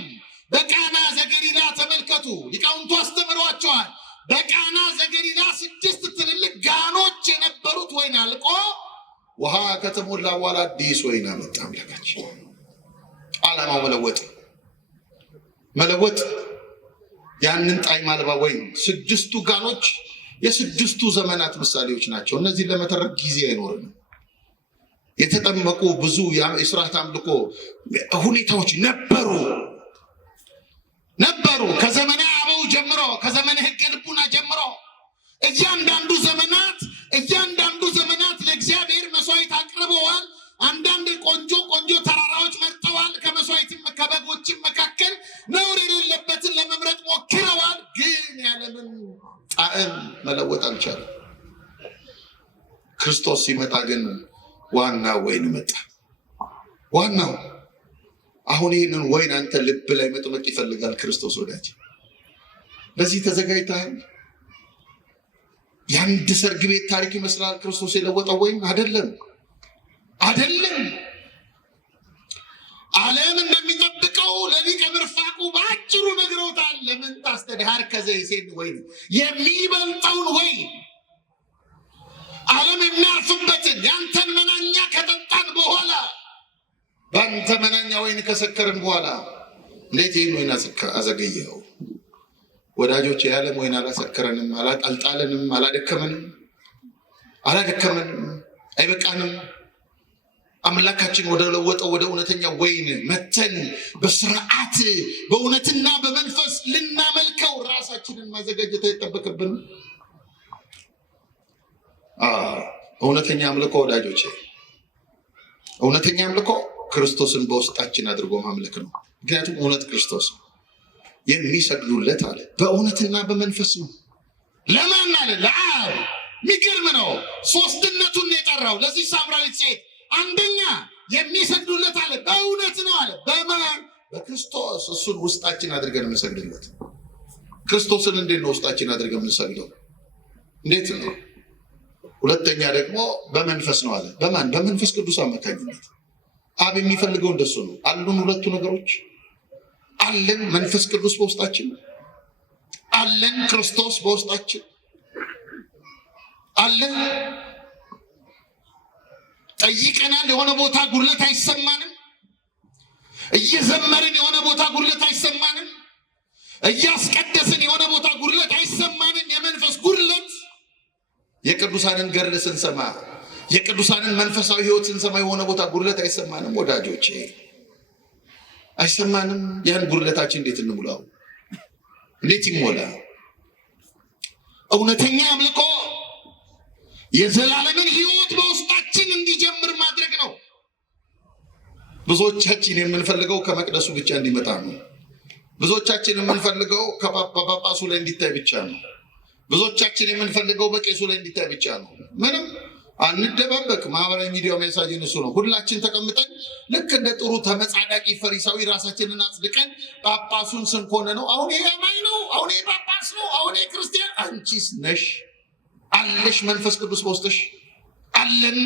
በቃና ዘገሊላ ተመልከቱ፣ ሊቃውንቱ አስተምሯቸዋል። በቃና ዘገሊላ 6 ትልልቅ ጋኖች የነበሩት ወይን አልቆ ውሃ ከተሞላ በኋላ አዲስ ወይን አመጣ አምላካችን። ዓላማው መለወጥ ያንን ጣዕም አልባ ወይን። 6ቱ ጋኖች የ6ቱ ዘመናት ምሳሌዎች ናቸው። እነዚህ ለመተረክ ጊዜ አይኖርንም። የተጠመቁ ብዙ የሥርዓት አምልኮ ሁኔታዎች ነበሩ። ከዘመነ አበው ጀምሮ፣ ከዘመነ ሕገ ልቡና ጀምሮ እያንዳንዱ ዘመናት ለእግዚአብሔር መስዋዕት አቅርበዋል። ቆንጆ ተራራዎች መርጠዋል። ከመስዋዕትም ከበጎችም መካከል ነውር የሌለበትን ለመምረጥ ሞክረዋል። ግን ያለምን ጣዕም መለወጥ አልቻለም። ክርስቶስ ሲመጣ ግን ዋና ወይን መጣ። ዋናው አሁን ይህንን ወይን አንተ ልብ ላይ መጥመቅ ይፈልጋል ክርስቶስ ወዳጅ። ለዚህ ተዘጋጅተሃል? የአንድ ሰርግ ቤት ታሪክ ይመስላል ክርስቶስ የለወጠው ወይን? አይደለም። ዓለም እንደሚጠብቀው ለሊቀ ምርፋቁ በአጭሩ ነግረውታል። ለምን ታስተድሃር ከዘይሴን ወይን፣ የሚበልጠውን ወይን ዓለም የሚያርፍበትን ያንተን መናኛ ከጠጣን በኋላ በአንተ መናኛ ወይን ከሰከርን በኋላ እንዴት ይህን ወይን አዘገየኸው? ወዳጆች የዓለም ወይን አላሰከረንም፣ አልጣለንም፣ አላደከመንም፣ አይበቃንም። አምላካችን ወደ ለወጠው ወደ እውነተኛ ወይን መተን በስርዓት በእውነትና በመንፈስ ልናመልከው ራሳችንን ማዘጋጀት አይጠበቅብን። እውነተኛ አምልኮ ወዳጆች፣ እውነተኛ አምልኮ ክርስቶስን በውስጣችን አድርጎ ማምለክ ነው። ምክንያቱም እውነት ክርስቶስ ነው። የሚሰግዱለት አለ በእውነትና በመንፈስ ነው። ለማን አለ? ለአብ። የሚገርም ነው። ሶስትነቱን የጠራው ለዚህ ሳምራዊት ሴት አንደኛ የሚሰግዱለት አለ በእውነት ነው አለ። በማን? በክርስቶስ። እሱን ውስጣችን አድርገን የምንሰግድለት። ክርስቶስን እንዴት ነው ውስጣችን አድርገን የምንሰግደው? እንዴት ነው? ሁለተኛ ደግሞ በመንፈስ ነው አለ። በማን? በመንፈስ ቅዱስ አማካኝነት። አብ የሚፈልገው እንደሱ ነው። አሉን ሁለቱ ነገሮች አለን። መንፈስ ቅዱስ በውስጣችን አለን። ክርስቶስ በውስጣችን አለን። ጠይቀናል፣ የሆነ ቦታ ጉድለት አይሰማንም። እየዘመርን የሆነ ቦታ ጉድለት አይሰማንም። እያስቀደስን የሆነ ቦታ ጉድለት አይሰማንም። የመንፈስ ጉድለት የቅዱሳንን ገድል ስንሰማ፣ የቅዱሳንን መንፈሳዊ ሕይወት ስንሰማ የሆነ ቦታ ጉድለት አይሰማንም። ወዳጆቼ አይሰማንም። ያን ጉድለታችን እንዴት እንሙላው? እንዴት ይሞላ? እውነተኛ አምልኮ የዘላለምን ሕይወት በውስጣችን እንዲጀምር ማድረግ ነው። ብዙዎቻችን የምንፈልገው ከመቅደሱ ብቻ እንዲመጣ ነው። ብዙዎቻችን የምንፈልገው ከጳጳሱ ላይ እንዲታይ ብቻ ነው። ብዙዎቻችን የምንፈልገው በቄሱ ላይ እንዲታይ ብቻ ነው። ምንም አንደባበቅ። ማህበራዊ ሚዲያው የሚያሳየን እሱ ነው። ሁላችን ተቀምጠን ልክ እንደ ጥሩ ተመጻዳቂ ፈሪሳዊ ራሳችንን አጽድቀን ጳጳሱን ስንኮነ ነው። አሁን ይሄ አማኝ ነው፣ አሁን ይሄ ጳጳስ ነው፣ አሁን ይሄ ክርስቲያን። አንቺስ ነሽ አለሽ? መንፈስ ቅዱስ በውስጥሽ አለን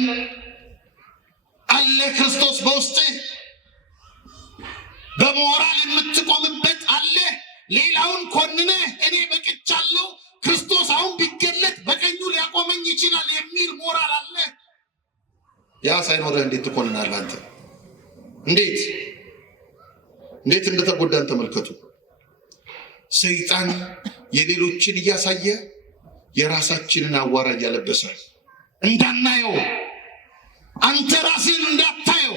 አለ። ክርስቶስ በውስጥህ በሞራል የምትቆምበት አለ። ሌላውን ኮንነህ እኔ በቅቻለሁ፣ ክርስቶስ አሁን ቢገለጥ በቀኙ ሊያቆመኝ ይችላል የሚል ሞራል አለ። ያ ሳይኖርህ እንዴት ትኮንናለህ? አንተ እንዴት እንደተጎዳን ተመልከቱ። ሰይጣን የሌሎችን እያሳየ የራሳችንን አዋራ እያለበሰ እንዳናየው፣ አንተ ራስን እንዳታየው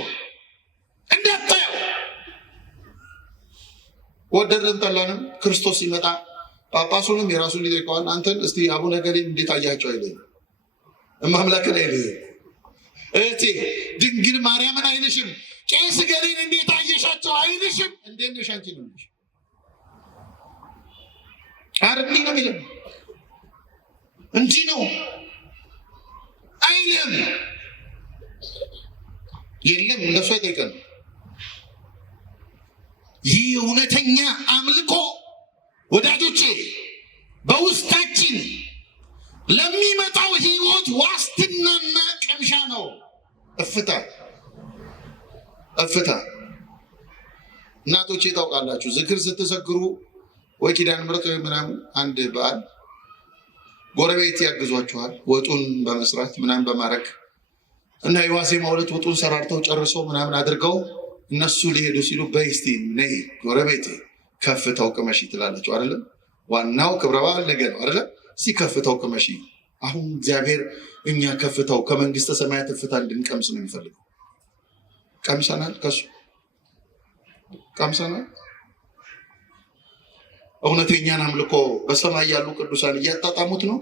ወደድንም ጠላንም ክርስቶስ ሲመጣ ጳጳሱንም የራሱን ሊጠይቀዋል። አንተን እስቲ አቡነ ገሌን እንዴት አያቸው አይልም፣ እማምላክን አይልም፣ እህቴ ድንግል ማርያምን አይልሽም፣ ቄስ ገሌን እንዴት አየሻቸው አይልሽም። እንዴት ነሽ አንቺ ነው ልሽ አርኒ ነው የሚልም እንጂ ነው አይልም። የለም እንደሱ አይጠይቀን። ይህ እውነተኛ አምልኮ ወዳጆቼ በውስጣችን ለሚመጣው ሕይወት ዋስትናና ቀምሻ ነው። እፍታ እናቶቼ ታውቃላችሁ፣ ዝክር ስትዘክሩ ወይ ኪዳነ ምሕረት ወይ ምናምን አንድ በዓል ጎረቤት ያግዟችኋል፣ ወጡን በመስራት ምናምን በማድረግ እና የዋዜማ ዕለት ወጡን ሰራርተው ጨርሰው ምናምን አድርገው እነሱ ሊሄዱ ሲሉ በይ እስቲ ነይ ጎረቤቴ ከፍተው ቅመሺ ትላለችው አይደለም። ዋናው ክብረ በዓል ነገ ነው አይደለም። እስቲ ከፍተው ቅመሺ። አሁን እግዚአብሔር እኛ ከፍተው ከመንግስተ ሰማያት እፍታ እንድንቀምስ ነው የሚፈልገው። ቀምሰናል፣ ከሱ ቀምሰናል። እውነተኛን አምልኮ በሰማይ ያሉ ቅዱሳን እያጣጣሙት ነው።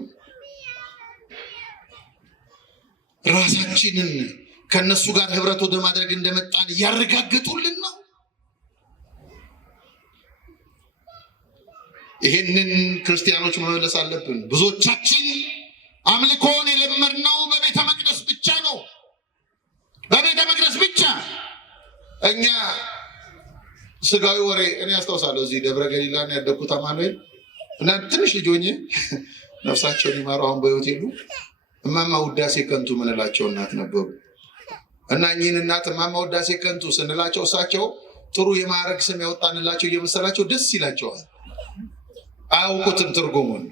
ራሳችንን ከነሱ ጋር ህብረት ወደ ማድረግ እንደመጣን ያረጋግጡልን ነው። ይሄንን ክርስቲያኖች መመለስ አለብን። ብዙዎቻችን አምልኮን የለመድነው በቤተ መቅደስ ብቻ ነው። በቤተ መቅደስ ብቻ እኛ ስጋዊ ወሬ እኔ አስታውሳለሁ እዚህ ደብረ ገሊላን ያደግኩት አማኑኤል እና ትንሽ ልጅ ሆኜ ነፍሳቸውን ይማሩ አሁን በሕይወት የሉ እማማ ውዳሴ ከንቱ ምንላቸው እናት ነበሩ እና እኚህን እናት እማማ ውዳሴ ከንቱ ስንላቸው እሳቸው ጥሩ የማዕረግ ስም ያወጣንላቸው እየመሰላቸው ደስ ይላቸዋል። አያውቁትም ትርጉሙን።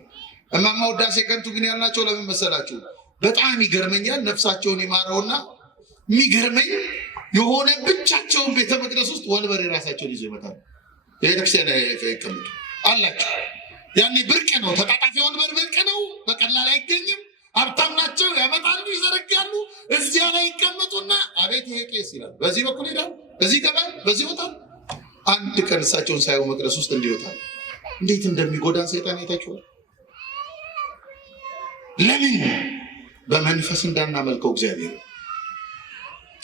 እማማ ውዳሴ ከንቱ ግን ያልናቸው ለምን መሰላችሁ? በጣም ይገርመኛል። ነፍሳቸውን ይማረውና የሚገርመኝ የሆነ ብቻቸውን ቤተ መቅደስ ውስጥ ወንበር የራሳቸውን ይዘው ይመጣሉ። የቤተክርስቲያን ይቀመጡ አላቸው። ያኔ ብርቅ ነው፣ ተጣጣፊ ወንበር ብርቅ ነው፣ በቀላል አይገኝም። ሀብታም ናቸው፣ ያመጣሉ፣ ይዘረጋሉ። እዚያ ላይ ይቀመጡና አቤት ይሄ ቄስ ይላል። በዚህ በኩል ሄዳል፣ በዚህ ይገባል፣ በዚህ ይወጣል። አንድ ቀን እሳቸውን ሳይሆን መቅደስ ውስጥ እንዲወጣል እንዴት እንደሚጎዳን ሰይጣን አይታችኋል። ለምን? በመንፈስ እንዳናመልከው እግዚአብሔር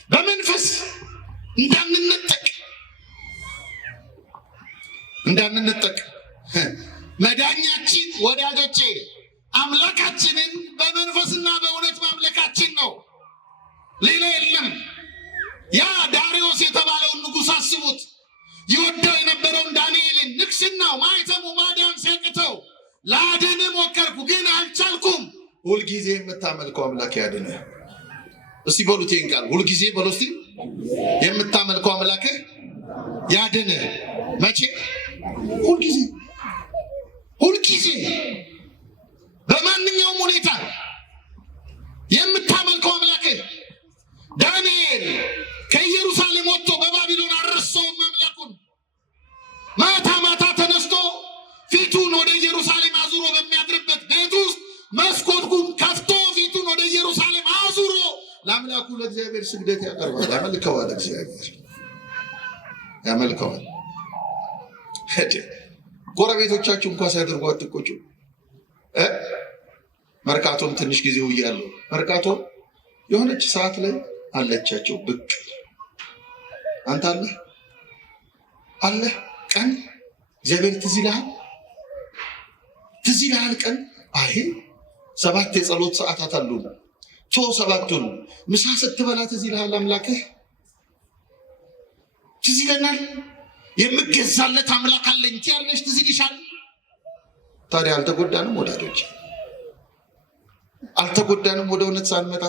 በመንፈስ እንዳንነጠቅ መዳኛችን ወዳጆቼ አምላካችንን በመንፈስና በእውነት ማምለካችን ነው። ሌላ የለም። ያ ዳሪዮስ የተባለውን ንጉሥ አስቡት። ይወደው የነበረውን ዳንኤልን ንግስናው ማይተሙ ማዳን ሲያቅተው ላድን ሞከርኩ ግን አልቻልኩም። ሁልጊዜ የምታመልከው አምላክ ያድንህ። እስቲ በሉት ይህን ቃል ሁልጊዜ በሉ እስቲ። የምታመልከው አምላክህ ያድንህ። መቼ? ሁልጊዜ በማንኛውም ሁኔታ የምታመልከው አምላክህ። ዳንኤል ከኢየሩሳሌም ወጥቶ በባቢሎን አልረሳውም አምላኩን። ማታ ማታ ተነስቶ ፊቱን ወደ ኢየሩሳሌም አዙሮ በሚያድርበት ቤት ውስጥ መስኮቱን ከፍቶ ፊቱን ወደ ኢየሩሳሌም አዙሮ ለአምላኩ ለእግዚአብሔር ስግደት ያቀርባል፣ ያመልከዋል። እግዚአብሔር ያመልከዋል። ጎረቤቶቻችሁ እንኳን ሲያደርጉ አትቆጩ። መርካቶም ትንሽ ጊዜ ውያለሁ። መርካቶም የሆነች ሰዓት ላይ አለቻቸው ብቅ አንተ አለ ቀን እግዚአብሔር ትዝ ይልሃል ቀን አይ 7 የጸሎት ሰዓታት አሉ። 7ቱን ምሳ ስትበላ ትዝ ይልሃል አምላክህ። ትዝ ይለናል። የምገዛለት አምላክ አለኝ ትያለሽ፣ ትዝ ይልሻል። ታዲያ አልተጎዳንም ወዳጆች? አልተጎዳንም? ወደ እውነት ሳንመጣ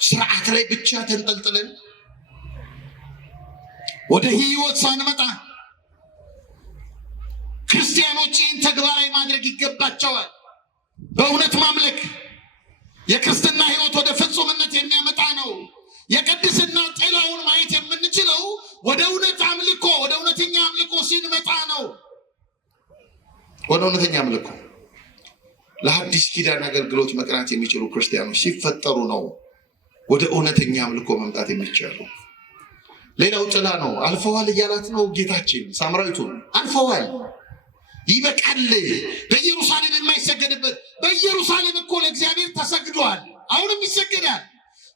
ስርዓት ላይ ብቻ ተንጠልጥለን ወደ ህይወት ሳንመጣ ክርስቲያኖች ይህን ተግባራዊ ማድረግ ይገባቸዋል። በእውነት ማምለክ የክርስትና ህይወት ወደ ፍጹምነት የሚያመጣ ነው። የቅድስና ጥላውን ማየት የምንችለው ወደ እውነት አምልኮ፣ ወደ እውነተኛ አምልኮ ሲንመጣ ነው። ወደ እውነተኛ አምልኮ ለሐዲስ ኪዳን አገልግሎት መቅናት የሚችሉ ክርስቲያኖች ሲፈጠሩ ነው ወደ እውነተኛ አምልኮ መምጣት የሚቻለው። ሌላው ጥላ ነው። አልፈዋል እያላት ነው ጌታችን ሳምራዊቱን። አልፈዋል፣ ይበቃል። በኢየሩሳሌም የማይሰገድበት። በኢየሩሳሌም እኮ ለእግዚአብሔር ተሰግዷል፣ አሁንም ይሰገዳል።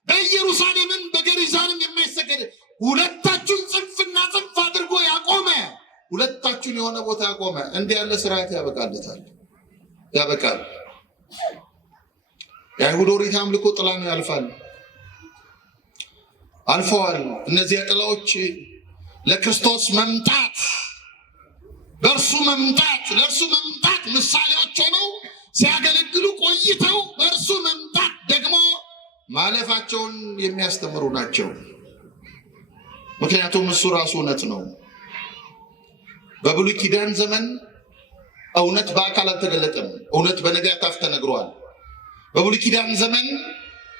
በኢየሩሳሌምም በገሪዛንም የማይሰገድ ሁለታችሁን ጽንፍና ጽንፍ አድርጎ ያቆመ፣ ሁለታችሁን የሆነ ቦታ ያቆመ እንዲህ ያለ ስርዓት ያበቃል። የአይሁድ ኦሪት አምልኮ ጥላ ነው፣ ያልፋል። አልፈዋል። እነዚያ ጥላዎች ለክርስቶስ መምጣት፣ በእርሱ መምጣት፣ ለእርሱ መምጣት ምሳሌዎች ሆነው ሲያገለግሉ ቆይተው በእርሱ መምጣት ደግሞ ማለፋቸውን የሚያስተምሩ ናቸው። ምክንያቱም እሱ ራሱ እውነት ነው። በብሉይ ኪዳን ዘመን እውነት በአካል አልተገለጠም። እውነት በነቢያት አፍ ተነግሯል። በብሉይ ኪዳን ዘመን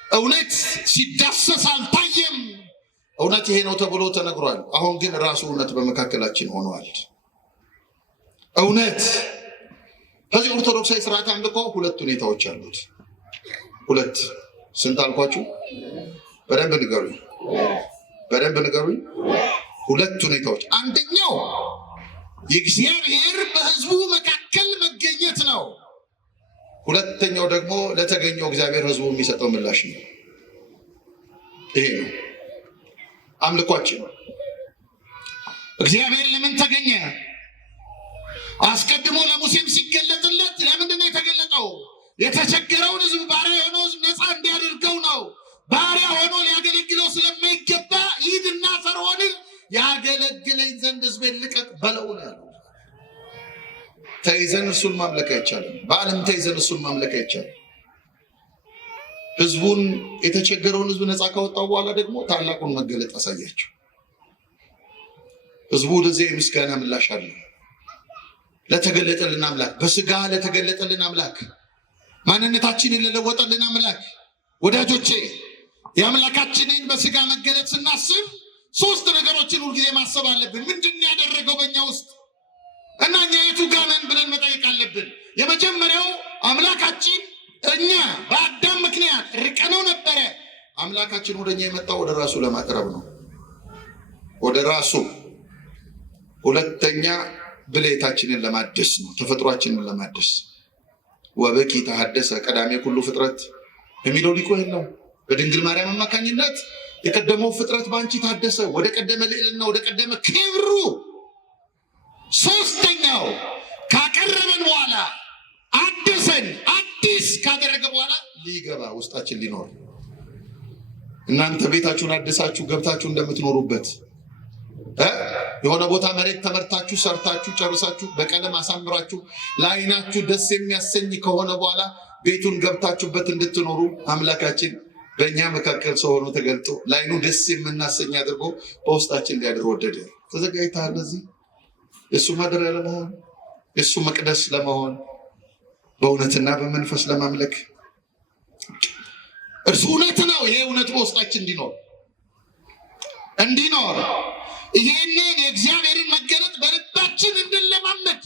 እውነት ሲዳሰስ አልታየም። እውነት ይሄ ነው ተብሎ ተነግሯል። አሁን ግን ራሱ እውነት በመካከላችን ሆኗል። እውነት ከዚህ ኦርቶዶክሳዊ ስርዓት አምልኮ 2 ሁኔታዎች አሉት። 2 ስንት አልኳችሁ? በደንብ ንገሩኝ። 2 ሁኔታዎች። አንደኛው የእግዚአብሔር በሕዝቡ መካከል መገኘት ነው። ሁለተኛው ደግሞ ለተገኘው እግዚአብሔር ሕዝቡ የሚሰጠው ምላሽ ነው። ይሄ ነው አምልኳችን። እግዚአብሔር ለምን ተገኘ? አስቀድሞ ለሙሴም ሲገለጥለት ለምንድን ነው የተገለጠው? የተቸገረውን ሕዝብ ባሪያ የሆነው ሕዝብ ነፃ እንዲያደርገው ነው። ባሪያ ሆኖ ሊያገለግለው ስለማይገባ ሂድና ፈርዖንን ያገለግለኝ ዘንድ ሕዝቤን ልቀቅ በለው ነው ያለው። ተይዘን እሱን ማምለክ አይቻልም። በዓለም ተይዘን እሱን ማምለክ አይቻልም። ሕዝቡን የተቸገረውን ሕዝብ ነፃ ካወጣው በኋላ ደግሞ ታላቁን መገለጥ አሳያቸው። ሕዝቡ ለዚህ የምስጋና ምላሽ አለ። ለተገለጠልን አምላክ፣ በስጋ ለተገለጠልን አምላክ፣ ማንነታችንን ለለወጠልን አምላክ ወዳጆቼ የአምላካችንን በስጋ መገለጥ ስናስብ ሶስት ነገሮችን ሁልጊዜ ማሰብ አለብን። ምንድን ያደረገው በእኛ ውስጥ እና እኛ የቱ ጋር ነን ብለን መጠየቅ አለብን። የመጀመሪያው አምላካችን እኛ በአዳም ምክንያት ርቀነው ነበረ። አምላካችን ወደኛ የመጣው ወደ ራሱ ለማቅረብ ነው፣ ወደ ራሱ። ሁለተኛ ብሌታችንን ለማደስ ነው፣ ተፈጥሯችንን ለማደስ። ወበኪ ተሐደሰ ቀዳሜ ኩሉ ፍጥረት የሚለው ሊቆ የለው። በድንግል ማርያም አማካኝነት የቀደመው ፍጥረት በአንቺ ታደሰ፣ ወደ ቀደመ ልዕልና፣ ወደ ቀደመ ክብሩ። ሶስተኛው ካቀረበን በኋላ አደሰን፣ አዲስ ካደረገ በኋላ ሊገባ ውስጣችን ሊኖር። እናንተ ቤታችሁን አደሳችሁ ገብታችሁ እንደምትኖሩበት የሆነ ቦታ መሬት ተመርታችሁ ሰርታችሁ ጨርሳችሁ በቀለም አሳምራችሁ ለዓይናችሁ ደስ የሚያሰኝ ከሆነ በኋላ ቤቱን ገብታችሁበት እንድትኖሩ አምላካችን በእኛ መካከል ሰው ሆኖ ተገልጦ ለዓይኑ ደስ የምናሰኝ አድርጎ በውስጣችን ሊያድር ወደደ። ተዘጋጅተሃል ለዚህ? የእሱ ማደሪያ ለመሆን፣ የእሱ መቅደስ ለመሆን፣ በእውነትና በመንፈስ ለማምለክ። እርሱ እውነት ነው። ይሄ እውነት በውስጣችን እንዲኖር ይሄንን የእግዚአብሔርን መገለጥ በልባችን እንድንለማመድ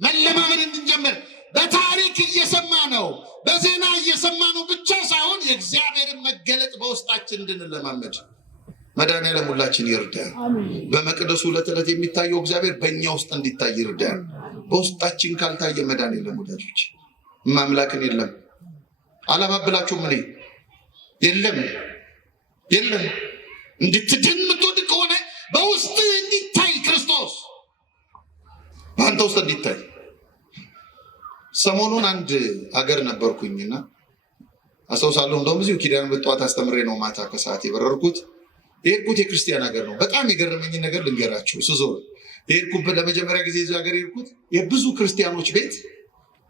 መለማመድ እንድንጀምር በታሪክ እየሰማ ነው፣ በዜና እየሰማ ነው ብቻ ሳይሆን የእግዚአብሔርን መገለጥ በውስጣችን እንድንለማመድ መድኃኒዓለም ሁላችን ይርዳል። በመቅደሱ ዕለት ዕለት የሚታየው እግዚአብሔር በእኛ ውስጥ እንዲታይ ይርዳል። በውስጣችን ካልታየ መድኃኒዓለም ወዳጆች ማምላክን የለም። አላባብላችሁም። እኔ የለም እንድትድን የምትወድ ከሆነ በውስጥ እንዲታይ ክርስቶስ በአንተ ውስጥ እንዲታይ። ሰሞኑን አንድ ሀገር ነበርኩኝና አስታውሳለሁ። እንደውም እዚሁ ኪዳን በጠዋት አስተምሬ ነው ማታ ከሰዓት የበረርኩት። የሄድኩት የክርስቲያን ሀገር ነው። በጣም የገረመኝን ነገር ልንገራችሁ። ስዞር የሄድኩበት ለመጀመሪያ ጊዜ እዚህ ሀገር የሄድኩት የብዙ ክርስቲያኖች ቤት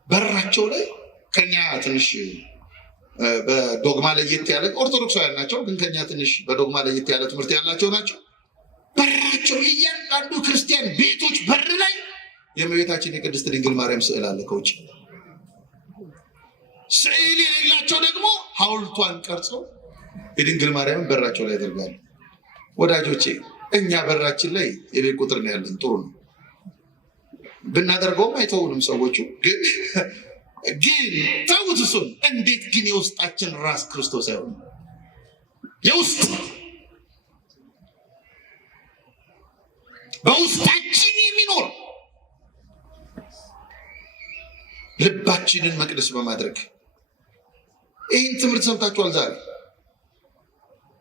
በራቸው ላይ ከኛ ትንሽ በዶግማ ለየት ያለ ኦርቶዶክሳውያን ናቸው፣ ግን ከኛ ትንሽ በዶግማ ለየት ያለ ትምህርት ያላቸው ናቸው። በራቸው እያንዳንዱ ክርስቲያን ቤቶች በር ላይ የእመቤታችን የቅድስት ድንግል ማርያም ስዕል አለ። ከውጭ ስዕል የሌላቸው ደግሞ ሐውልቷን ቀርጸው የድንግል ማርያምን በራቸው ላይ ያደርጋሉ። ወዳጆቼ እኛ በራችን ላይ የቤት ቁጥር ነው ያለን። ጥሩ ነው ብናደርገውም አይተውንም ሰዎቹ። ግን ተውት እሱን። እንዴት ግን የውስጣችን ራስ ክርስቶስ አይሆንም? በውስጣችን የሚኖር ልባችንን መቅደስ በማድረግ ይህን ትምህርት ሰምታችኋል ዛሬ።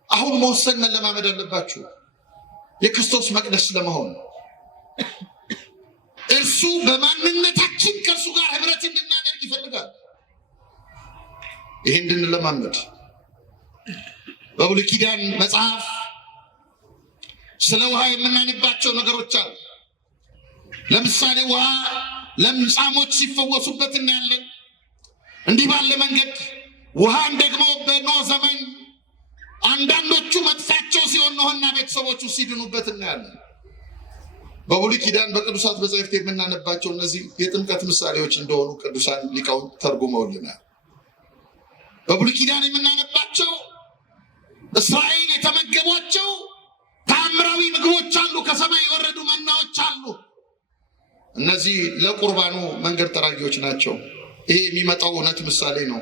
አሁን መወሰን መለማመድ አለባችሁ የክርስቶስ መቅደስ ለመሆን። እርሱ በማንነታችን ከእርሱ ጋር ህብረት እንድናደርግ ይፈልጋል። ይህ እንድንለማመድ በብሉይ ኪዳን መጽሐፍ ስለ ውሃ የምናነባቸው ነገሮች አሉ። ለምሳሌ ውሃ ለምጻሞች ሲፈወሱበት እናያለን። እንዲህ ባለ መንገድ ውሃን ደግሞ በኖህ ዘመን አንዳንዶቹ መጥፋቸው ሲሆን ኖህና ቤተሰቦቹ ሲድኑበት እናያለን። በብሉይ ኪዳን በቅዱሳት መጻሕፍት የምናነባቸው እነዚህ የጥምቀት ምሳሌዎች እንደሆኑ ቅዱሳን ሊቃውንት ተርጉመውልናል። በብሉይ ኪዳን የምናነባቸው እስራኤል የተመገቧቸው ተአምራዊ ምግቦች አሉ፣ ከሰማይ የወረዱ መናዎች አሉ። እነዚህ ለቁርባኑ መንገድ ጠራጊዎች ናቸው። ይሄ የሚመጣው እውነት ምሳሌ ነው።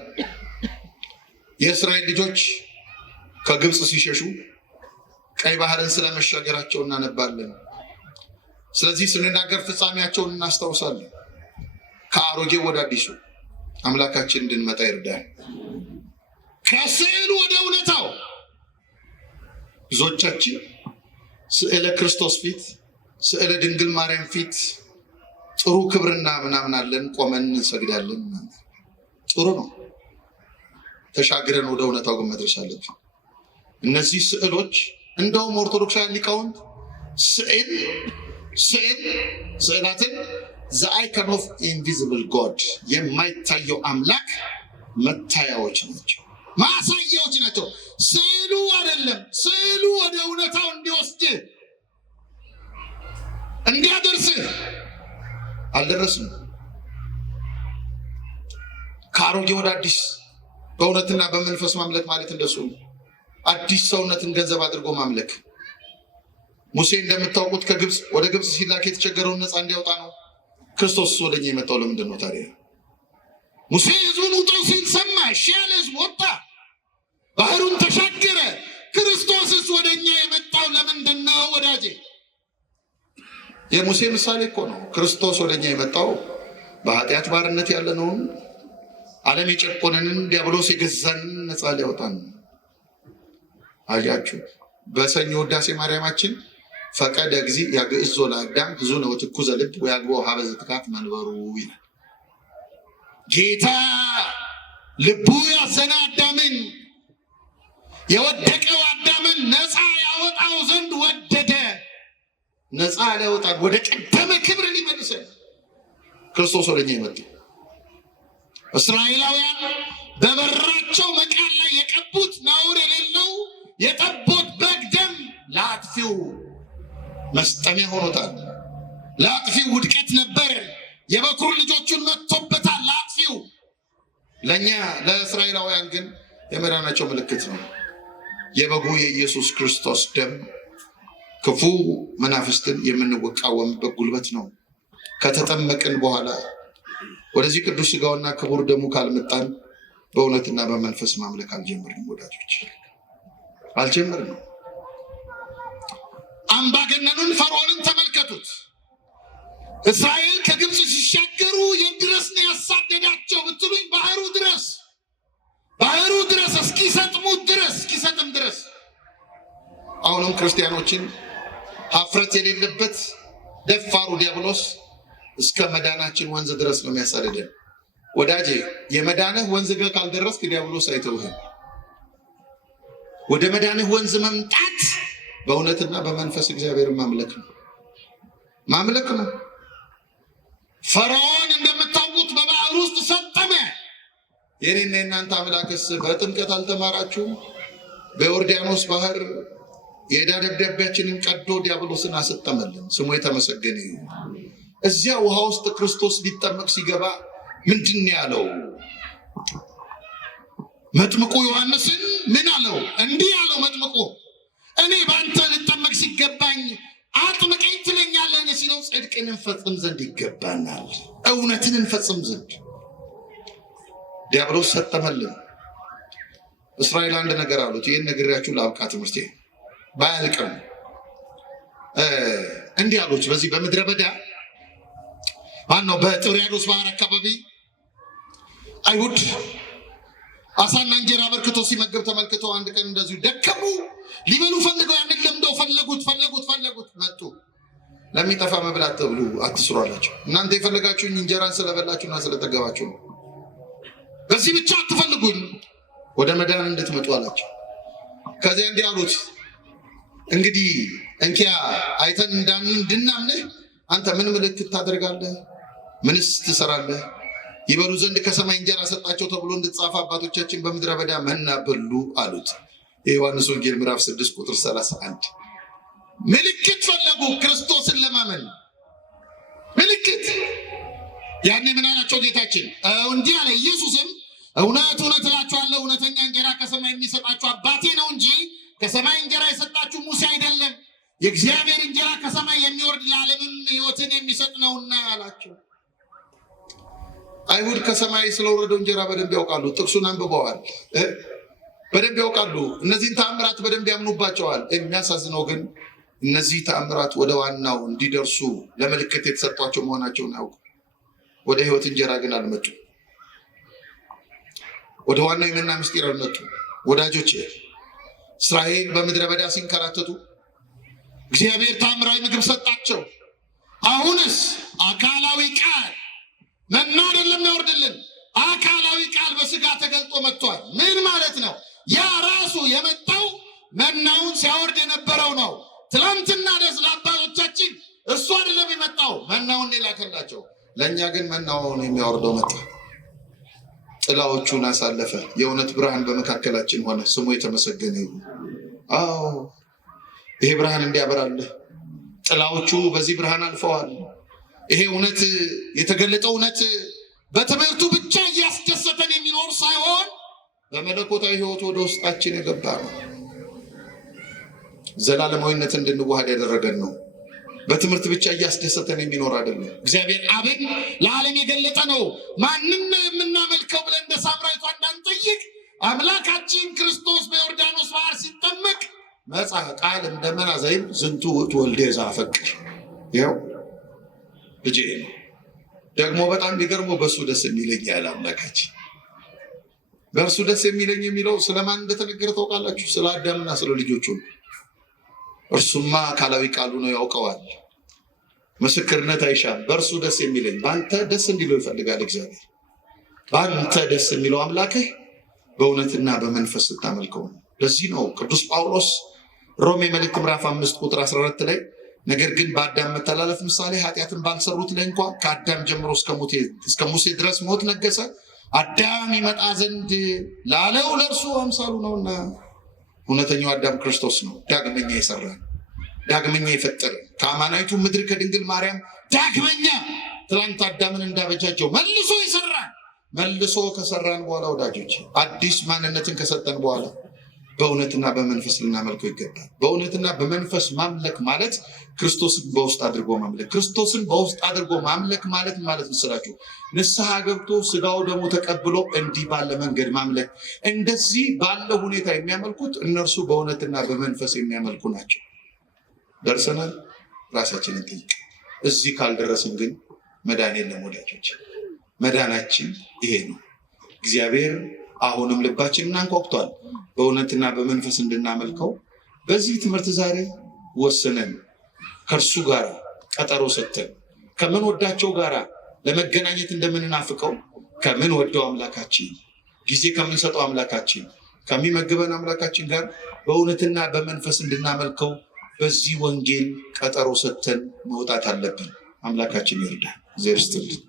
የእስራኤል ልጆች ከግብፅ ሲሸሹ ቀይ ባህርን ስለመሻገራቸው እናነባለን። ስለዚህ ስንናገር ፍጻሜያቸውን እናስታውሳለን። ከአሮጌው ወደ አዲሱ አምላካችን እንድንመጣ ይርዳል። ከስዕሉ ወደ እውነታው ብዙዎቻችን ስዕለ ክርስቶስ ፊት፣ ስዕለ ድንግል ማርያም ፊት ጥሩ ክብርና ምናምን አለን፣ ቆመን እንሰግዳለን። ጥሩ ነው። ተሻግረን ወደ እውነታው ግን መድረስ አለብን። እነዚህ ስዕሎች እንደውም ኦርቶዶክሳውያን ሊቃውንት ስዕላትን the icon of invisible God የማይታየው አምላክ መታያዎች ናቸው፣ ማሳያዎች ናቸው። ስዕሉ አይደለም። ስዕሉ ወደ እውነታው እንዲወስድ እንዲያደርስ አልደረስም። ከአሮጌ ወደ አዲስ በእውነትና በመንፈስ ማምለክ ማለት እንደሱ አዲስ ሰውነትን ገንዘብ አድርጎ ማምለክ። ሙሴ እንደምታውቁት ከግብፅ ወደ ግብፅ ሲላክ የተቸገረውን ነፃ እንዲያወጣ ነው። ክርስቶስ ወደኛ የመጣው ለምንድን ነው ታዲያ? ሙሴ ሕዝቡን ውጡ ሲል ሰማ፣ እሺ ያለ ሕዝብ ወጣ፣ ባህሩን ተሻገረ። ክርስቶስስ ወደኛ የመጣው ለምንድን ነው ወዳጄ? የሙሴ ምሳሌ እኮ ነው። ክርስቶስ ወደኛ የመጣው በኃጢአት ባርነት ያለነውን ዓለም የጨቆነንን ዲያብሎስ የገዛንን ነፃ ሊያወጣን። አያችሁ፣ በሰኞ ውዳሴ ማርያማችን ፈቀደ እግዚእ ያግዕዞ ለአዳም ሕዙነ ወትኩዘ ልብ ወያግቦ ሀበ ዘትካት መንበሩ ይላል። ጌታ ልቡ ያዘነ አዳምን፣ የወደቀው አዳምን ነፃ ያወጣው ዘንድ ወደደ። ነፃ ሊያወጣን፣ ወደ ቀደመ ክብር ሊመልሰን ክርስቶስ ወደኛ የመጣው። እስራኤላውያን በበራቸው መቃን ላይ የቀቡት ነውር የሌለው የጠቦት በግ ደም ለአጥፊው መስጠሚያ ሆኖታል። ለአጥፊው ውድቀት ነበር። የበኩር ልጆቹን መጥቶበታል ለአጥፊው። ለእኛ ለእስራኤላውያን ግን የመዳናቸው ምልክት ነው። የበጉ የኢየሱስ ክርስቶስ ደም ክፉ መናፍስትን የምንቃወምበት ጉልበት ነው። ከተጠመቅን በኋላ ወደዚህ ቅዱስ ሥጋውና ክቡር ደሙ ካልመጣን በእውነትና በመንፈስ ማምለክ አልጀምርንም ወዳጆች፣ አልጀምርንም። አምባገነኑን ፈርዖንን ተመልከቱት። እስራኤል ከግብፅ ሲሻገሩ የት ድረስ ነው ያሳደዳቸው ብትሉኝ፣ ባህሩ ድረስ እስኪሰጥም ድረስ። አሁንም ክርስቲያኖችን ሀፍረት የሌለበት ደፋሩ ዲያብሎስ እስከ መዳናችን ወንዝ ድረስ ነው የሚያሳድደን። ወዳጄ የመዳንህ ወንዝ ጋር ካልደረስክ ዲያብሎስ አይተውህም። ወደ መዳንህ ወንዝ መምጣት በእውነትና በመንፈስ እግዚአብሔርን ማምለክ ነው። ፈርዖን እንደምታውቁት በባህር ውስጥ ሰጠመ። የኔና የእናንተ አምላክስ በጥምቀት አልተማራችሁም? በዮርዳኖስ ባህር የዕዳ ደብዳቤያችንን ቀዶ ዲያብሎስን አሰጠመልን። ስሙ የተመሰገነ ይሁን። እዚያ ውሃ ውስጥ ክርስቶስ ሊጠመቅ ሲገባ ምንድን ያለው? መጥምቁ ዮሐንስን ምን አለው? እንዲህ አለው መጥምቁ፣ እኔ በአንተ ልጠመቅ ሲገባኝ አጥምቀኝ ትለኛለህ ሲለው፣ ጽድቅን እንፈጽም ዘንድ ይገባናል፣ እውነትን እንፈጽም ዘንድ። ዲያብሎስ ሰጠመልን። እስራኤል አንድ ነገር አሉት። ይህን ነግሬያችሁ ለአብቃ ትምህርቴ ባያልቅም እንዲህ አሉት። በዚህ በምድረ በዳ በጥብርያዶስ ባህር አካባቢ አይሁድ አሳና እንጀራ አበርክቶ ሲመገብ ተመልክተው አንድ ቀን እንደዚሁ ደከሙ። ሊበሉ ፈልገው ያንን ለምደው ፈለጉት መጡ። ለሚጠፋ መብላት ተብሉ አትስሩ አላቸው። እናንተ የፈለጋችሁኝ እንጀራን ስለበላችሁና ስለጠገባችሁ ነው። በዚህ ብቻ አትፈልጉኝ፣ ወደ መዳን እንድትመጡ አላቸው። ከዚያ እንዲህ አሉት፣ እንግዲህ እንኪያ አይተን እንድናምንህ አንተ ምን ምልክት ታደርጋለህ? ምንስ ትሰራለህ? ይበሉ ዘንድ ከሰማይ እንጀራ ሰጣቸው ተብሎ እንድትጻፍ አባቶቻችን በምድረ በዳ መና በሉ አሉት። የዮሐንስ ወንጌል ምዕራፍ 6 ቁጥር 31። ምልክት ፈለጉ ክርስቶስን ለማመን ምልክት። ያኔ ምን አላቸው ጌታችን? እንዲህ አለ ኢየሱስም፣ እውነት እውነት እላችኋለሁ እውነተኛ እንጀራ ከሰማይ የሚሰጣችሁ አባቴ ነው እንጂ ከሰማይ እንጀራ የሰጣችሁ ሙሴ አይደለም። የእግዚአብሔር እንጀራ ከሰማይ የሚወርድ ለዓለምም ሕይወትን የሚሰጥ ነውና አላቸው። አይሁድ ከሰማይ ስለወረደው እንጀራ በደንብ ያውቃሉ። ጥቅሱን አንብበዋል፣ በደንብ ያውቃሉ። እነዚህን ተአምራት በደንብ ያምኑባቸዋል። የሚያሳዝነው ግን እነዚህ ተአምራት ወደ ዋናው እንዲደርሱ ለምልክት የተሰጧቸው መሆናቸውን ያውቁ። ወደ ሕይወት እንጀራ ግን አልመጡም። ወደ ዋናው የመና ምስጢር አልመጡም። ወዳጆች እስራኤል በምድረ በዳ ሲንከራተቱ እግዚአብሔር ታምራዊ ምግብ ሰጣቸው። አሁንስ አካላዊ ቃል መና አይደለም ያወርድልን፣ አካላዊ ቃል በስጋ ተገልጦ መጥቷል። ምን ማለት ነው? ያ ራሱ የመጣው መናውን ሲያወርድ የነበረው ነው። ትላንትና ደስ ለአባቶቻችን እሱ አይደለም የመጣው፣ መናውን የላከላቸው። ለእኛ ግን መናውን የሚያወርደው መጣ። ጥላዎቹን አሳለፈ። የእውነት ብርሃን በመካከላችን ሆነ። ስሙ የተመሰገነ ይሁን። ይሄ ብርሃን እንዲያበራልህ ጥላዎቹ በዚህ ብርሃን አልፈዋል። ይሄ እውነት የተገለጠው እውነት በትምህርቱ ብቻ እያስደሰተን የሚኖር ሳይሆን በመለኮታዊ ሕይወት ወደ ውስጣችን የገባ ነው። ዘላለማዊነት እንድንዋሃድ ያደረገን ነው። በትምህርት ብቻ እያስደሰተን የሚኖር አይደለም። እግዚአብሔር አብን ለዓለም የገለጠ ነው። ማንን ነው የምናመልከው ብለን እንደ ሳምራዊቷ እንዳንጠይቅ አምላካችን ክርስቶስ በዮርዳኖስ ባህር ሲጠመቅ መጽአ ቃል እንደመና ዘይብ ዝንቱ ውእቱ ወልደ ዘአፈቅር። ይኸው ልጄ ነው። ደግሞ በጣም ሊገርመው በእሱ ደስ የሚለኝ ያለ አምላካችን። በእርሱ ደስ የሚለኝ የሚለው ስለማን እንደተነገረ ታውቃላችሁ? ስለ አዳምና ስለ ልጆቹ ነው። እርሱማ አካላዊ ቃሉ ነው፣ ያውቀዋል። ምስክርነት አይሻም። በእርሱ ደስ የሚለኝ፣ በአንተ ደስ እንዲለው ይፈልጋል እግዚአብሔር። በአንተ ደስ የሚለው አምላክህ በእውነትና በመንፈስ ስታመልከው ነው። ለዚህ ነው ቅዱስ ጳውሎስ ሮሜ መልእክት ምዕራፍ 5 ቁጥር 14 ላይ ነገር ግን በአዳም መተላለፍ ምሳሌ ኃጢአትን ባልሰሩት ላይ እንኳ ከአዳም ጀምሮ እስከ ሙሴ ድረስ ሞት ነገሰ፣ አዳም ይመጣ ዘንድ ላለው ለእርሱ አምሳሉ ነውና። እውነተኛው አዳም ክርስቶስ ነው። ዳግመኛ የሰራ ዳግመኛ የፈጠረ ከአማናዊቱ ምድር ከድንግል ማርያም ዳግመኛ ትላንት አዳምን እንዳበጃጀው መልሶ የሰራ መልሶ ከሰራን በኋላ ወዳጆች አዲስ ማንነትን ከሰጠን በኋላ በእውነትና በመንፈስ ልናመልከው ይገባል። በእውነትና በመንፈስ ማምለክ ማለት ክርስቶስን በውስጥ አድርጎ ማምለክ። ክርስቶስን በውስጥ አድርጎ ማምለክ ማለት መስላችሁ ንስሐ ገብቶ ስጋው ደግሞ ተቀብሎ እንዲህ ባለ መንገድ ማምለክ። እንደዚህ ባለ ሁኔታ የሚያመልኩት እነርሱ በእውነትና በመንፈስ የሚያመልኩ ናቸው። ደርሰናል? ራሳችንን ጠይቅ። እዚህ ካልደረስን ግን መዳን የለም ወዳጆች። መዳናችን ይሄ ነው። እግዚአብሔር አሁንም ልባችንን አንኳኩቷል በእውነትና በመንፈስ እንድናመልከው። በዚህ ትምህርት ዛሬ ወስነን ከእርሱ ጋር ቀጠሮ ሰጥተን ከምንወዳቸው ጋር ለመገናኘት እንደምንናፍቀው ከምንወደው አምላካችን፣ ጊዜ ከምንሰጠው አምላካችን፣ ከሚመግበን አምላካችን ጋር በእውነትና በመንፈስ እንድናመልከው በዚህ ወንጌል ቀጠሮ ሰጥተን መውጣት አለብን። አምላካችን ይርዳል። እግዚአብሔር ይስጥልን።